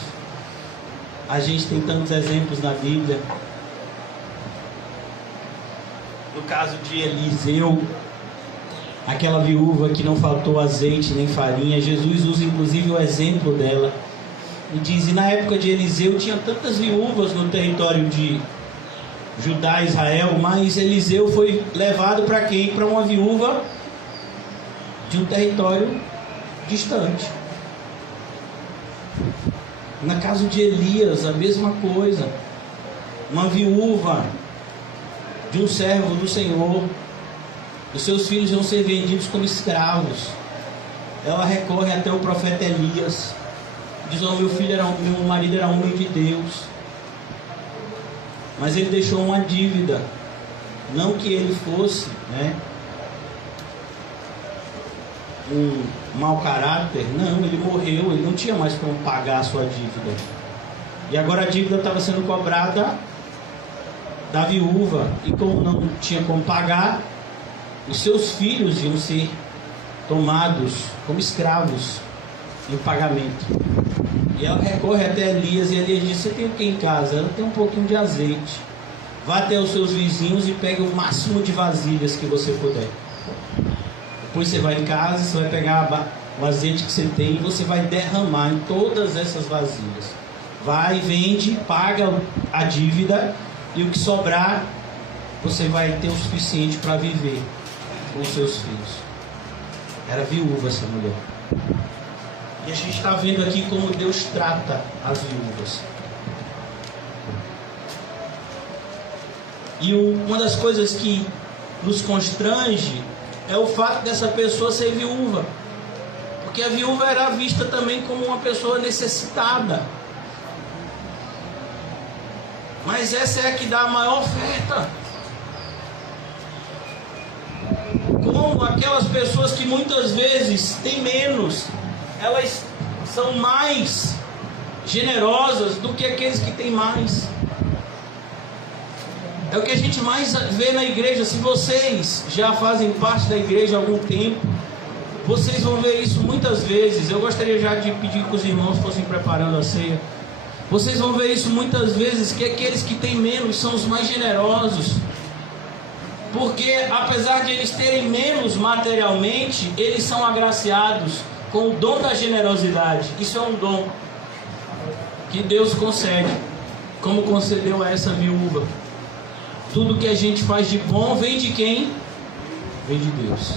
A gente tem tantos exemplos na Bíblia. No caso de Eliseu, aquela viúva que não faltou azeite nem farinha, Jesus usa inclusive o exemplo dela. E diz, e na época de Eliseu tinha tantas viúvas no território de Judá e Israel, mas Eliseu foi levado para quem? Para uma viúva de um território distante. Na casa de Elias, a mesma coisa. Uma viúva de um servo do Senhor, os seus filhos iam ser vendidos como escravos. Ela recorre até o profeta Elias. Diz, oh, meu marido era homem de Deus, mas ele deixou uma dívida. Não que ele fosse, né, um mau caráter. Não, ele morreu, ele não tinha mais como pagar a sua dívida. E agora a dívida estava sendo cobrada da viúva. E como não tinha como pagar, os seus filhos iam ser tomados como escravos em pagamento. E ela recorre até Elias, e Elias diz, você tem o que em casa? Ela tem um pouquinho de azeite. Vá até os seus vizinhos e pegue o máximo de vasilhas que você puder. Depois você vai em casa, você vai pegar o azeite que você tem e você vai derramar em todas essas vasilhas. Vai, vende, paga a dívida, e o que sobrar você vai ter o suficiente para viver com os seus filhos. Era viúva essa mulher. E a gente está vendo aqui como Deus trata as viúvas. E uma das coisas que nos constrange é o fato dessa pessoa ser viúva. Porque a viúva era vista também como uma pessoa necessitada. Mas essa é a que dá a maior oferta. Como aquelas pessoas que muitas vezes têm menos, elas são mais generosas do que aqueles que têm mais. É o que a gente mais vê na igreja. Se vocês já fazem parte da igreja há algum tempo, vocês vão ver isso muitas vezes. Eu gostaria já de pedir que os irmãos fossem preparando a ceia. Vocês vão ver isso muitas vezes, que aqueles que têm menos são os mais generosos. Porque apesar de eles terem menos materialmente, eles são agraciados com o dom da generosidade. Isso é um dom que Deus concede, como concedeu a essa viúva. Tudo que a gente faz de bom vem de quem? Vem de Deus.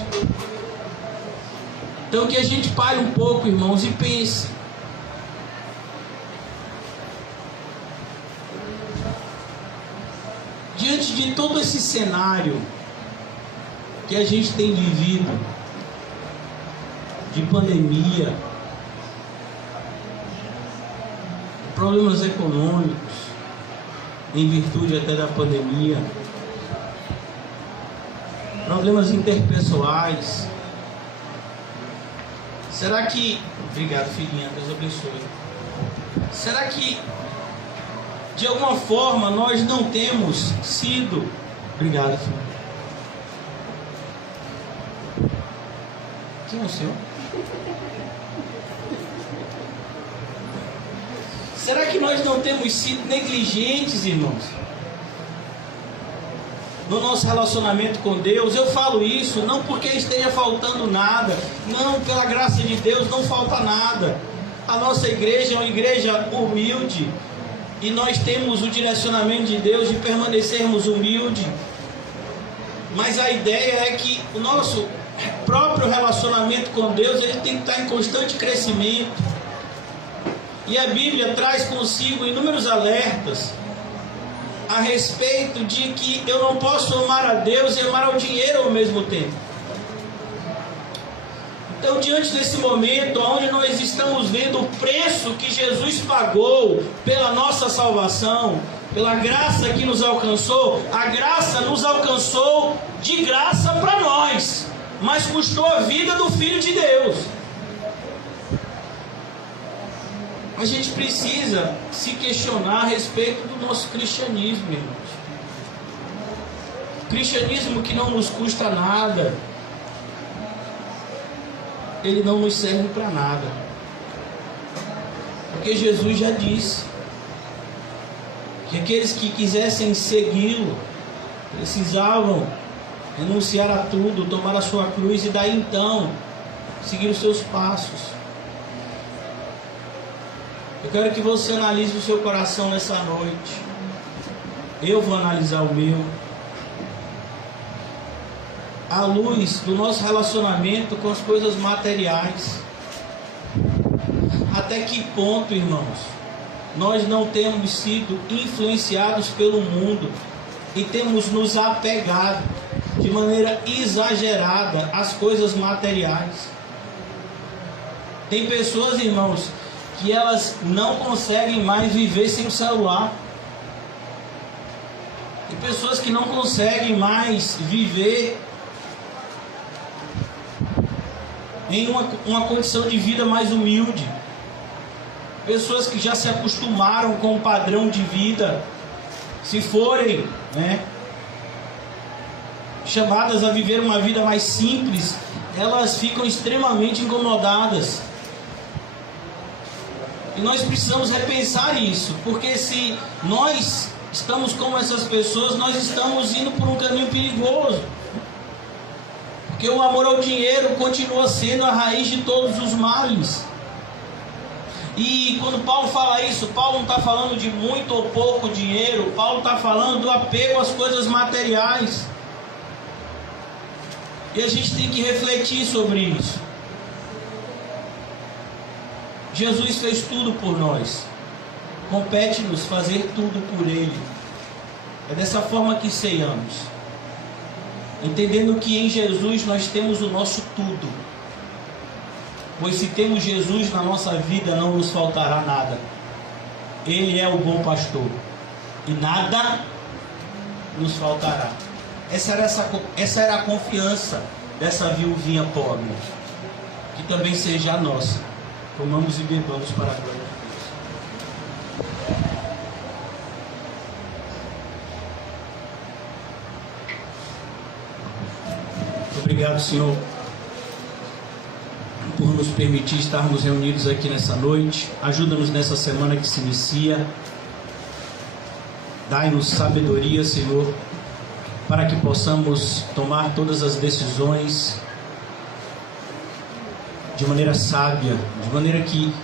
Então que a gente pare um pouco, irmãos, e pense. Diante de todo esse cenário que a gente tem vivido, de pandemia, problemas econômicos, em virtude até da pandemia, problemas interpessoais. Será que... Obrigado, filhinha, Deus abençoe. Será que de alguma forma nós não temos sido... Obrigado, filho. Quem é o senhor? Será que nós não temos sido negligentes, irmãos, no nosso relacionamento com Deus? Eu falo isso não porque esteja faltando nada. Não, pela graça de Deus não falta nada. A nossa igreja é uma igreja humilde e nós temos o direcionamento de Deus de permanecermos humildes. Mas a ideia é que o nosso próprio relacionamento com Deus, ele tem que estar em constante crescimento. E a Bíblia traz consigo inúmeros alertas a respeito de que eu não posso amar a Deus e amar ao dinheiro ao mesmo tempo. Então, diante desse momento onde nós estamos vendo o preço que Jesus pagou pela nossa salvação, pela graça que nos alcançou, a graça nos alcançou de graça para nós, mas custou a vida do Filho de Deus. A gente precisa se questionar a respeito do nosso cristianismo, irmãos. Cristianismo que não nos custa nada, ele não nos serve para nada. Porque Jesus já disse que aqueles que quisessem segui-lo precisavam renunciar a tudo, tomar a sua cruz e daí então seguir os seus passos. Eu quero que você analise o seu coração nessa noite. Eu vou analisar o meu. À luz do nosso relacionamento com as coisas materiais. Até que ponto, irmãos, nós não temos sido influenciados pelo mundo e temos nos apegado de maneira exagerada às coisas materiais. Tem pessoas, irmãos, que elas não conseguem mais viver sem o celular. Tem pessoas que não conseguem mais viver em uma condição de vida mais humilde. Pessoas que já se acostumaram com o padrão de vida, se forem, chamadas a viver uma vida mais simples, elas ficam extremamente incomodadas. E nós precisamos repensar isso, porque se nós estamos como essas pessoas, nós estamos indo por um caminho perigoso. Porque o amor ao dinheiro continua sendo a raiz de todos os males. E quando Paulo fala isso, Paulo não está falando de muito ou pouco dinheiro, Paulo está falando do apego às coisas materiais. E a gente tem que refletir sobre isso. Jesus fez tudo por nós. Compete-nos fazer tudo por Ele. É dessa forma que ceiamos, entendendo que em Jesus nós temos o nosso tudo. Pois se temos Jesus na nossa vida, não nos faltará nada. Ele é o bom pastor e nada nos faltará. Essa era a confiança dessa viuvinha pobre, que também seja a nossa. Comamos e bebamos para a glória de Deus. Obrigado, Senhor, por nos permitir estarmos reunidos aqui nessa noite. Ajuda-nos nessa semana que se inicia. Dai-nos sabedoria, Senhor, para que possamos tomar todas as decisões de maneira sábia, de maneira que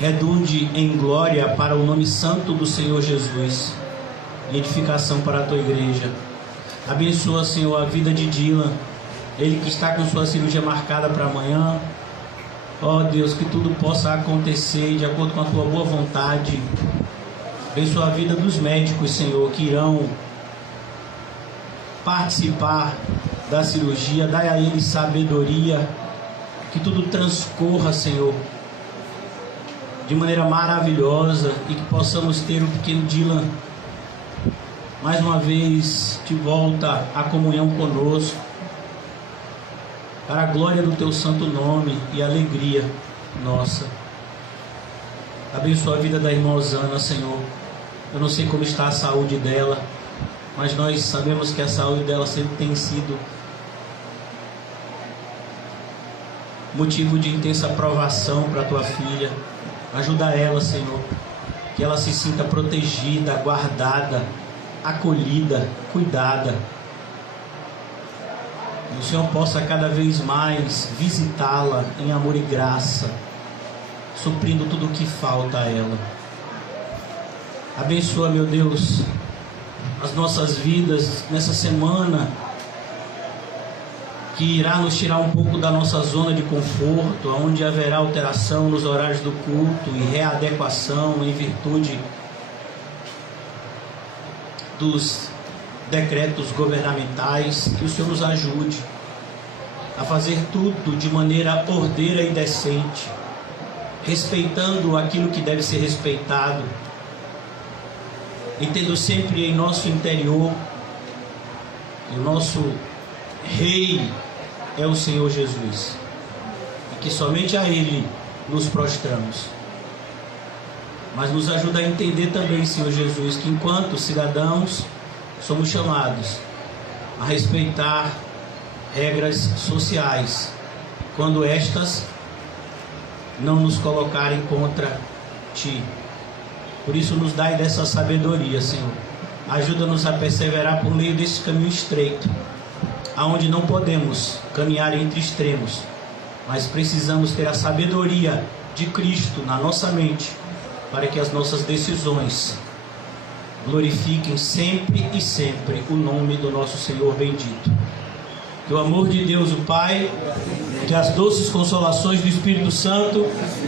redunde em glória para o nome santo do Senhor Jesus. e edificação para a tua igreja. Abençoa, Senhor, a vida de Dylan, ele que está com sua cirurgia marcada para amanhã. Ó Deus, que tudo possa acontecer de acordo com a tua boa vontade. Abençoa a vida dos médicos, Senhor, que irão participar da cirurgia. Dai a eles sabedoria, que tudo transcorra, Senhor, de maneira maravilhosa, e que possamos ter o pequeno Dylan mais uma vez de volta à comunhão conosco, para a glória do teu santo nome e a alegria nossa. Abençoa a vida da irmã Osana, Senhor. Eu não sei como está a saúde dela, mas nós sabemos que a saúde dela sempre tem sido motivo de intensa provação para a tua filha. Ajuda ela, Senhor, que ela se sinta protegida, guardada, acolhida, cuidada. E o Senhor possa cada vez mais visitá-la em amor e graça, suprindo tudo o que falta a ela. Abençoa, meu Deus, as nossas vidas nessa semana, que irá nos tirar um pouco da nossa zona de conforto, onde haverá alteração nos horários do culto e readequação em virtude dos decretos governamentais. Que o Senhor nos ajude a fazer tudo de maneira ordeira e decente, respeitando aquilo que deve ser respeitado, e tendo sempre em nosso interior o nosso Rei é o Senhor Jesus, e que somente a Ele nos prostramos. Mas nos ajuda a entender também, Senhor Jesus, que enquanto cidadãos somos chamados a respeitar regras sociais, quando estas não nos colocarem contra Ti. Por isso nos dai dessa sabedoria, Senhor. Ajuda-nos a perseverar por meio desse caminho estreito, aonde não podemos caminhar entre extremos, mas precisamos ter a sabedoria de Cristo na nossa mente, para que as nossas decisões glorifiquem sempre e sempre o nome do nosso Senhor bendito. Que o amor de Deus, o Pai, que as doces consolações do Espírito Santo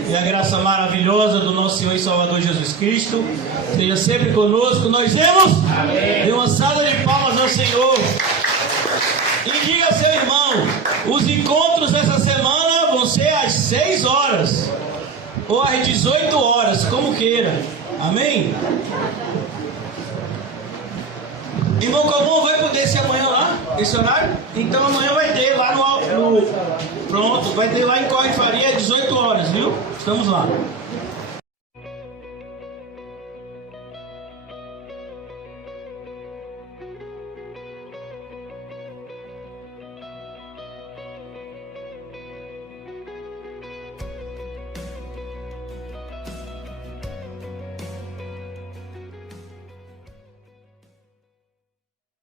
e a graça maravilhosa do nosso Senhor e Salvador Jesus Cristo seja sempre conosco. Nós vemos. Dê uma salva de palmas ao Senhor. E diga ao seu irmão: os encontros dessa semana vão ser às 6 horas ou às 18 horas, como queira. Amém? Irmão Comum vai poder ser amanhã lá, esse horário? Então amanhã vai ter lá no pronto, vai ter lá em Corre Faria às 18 horas, viu? Estamos lá.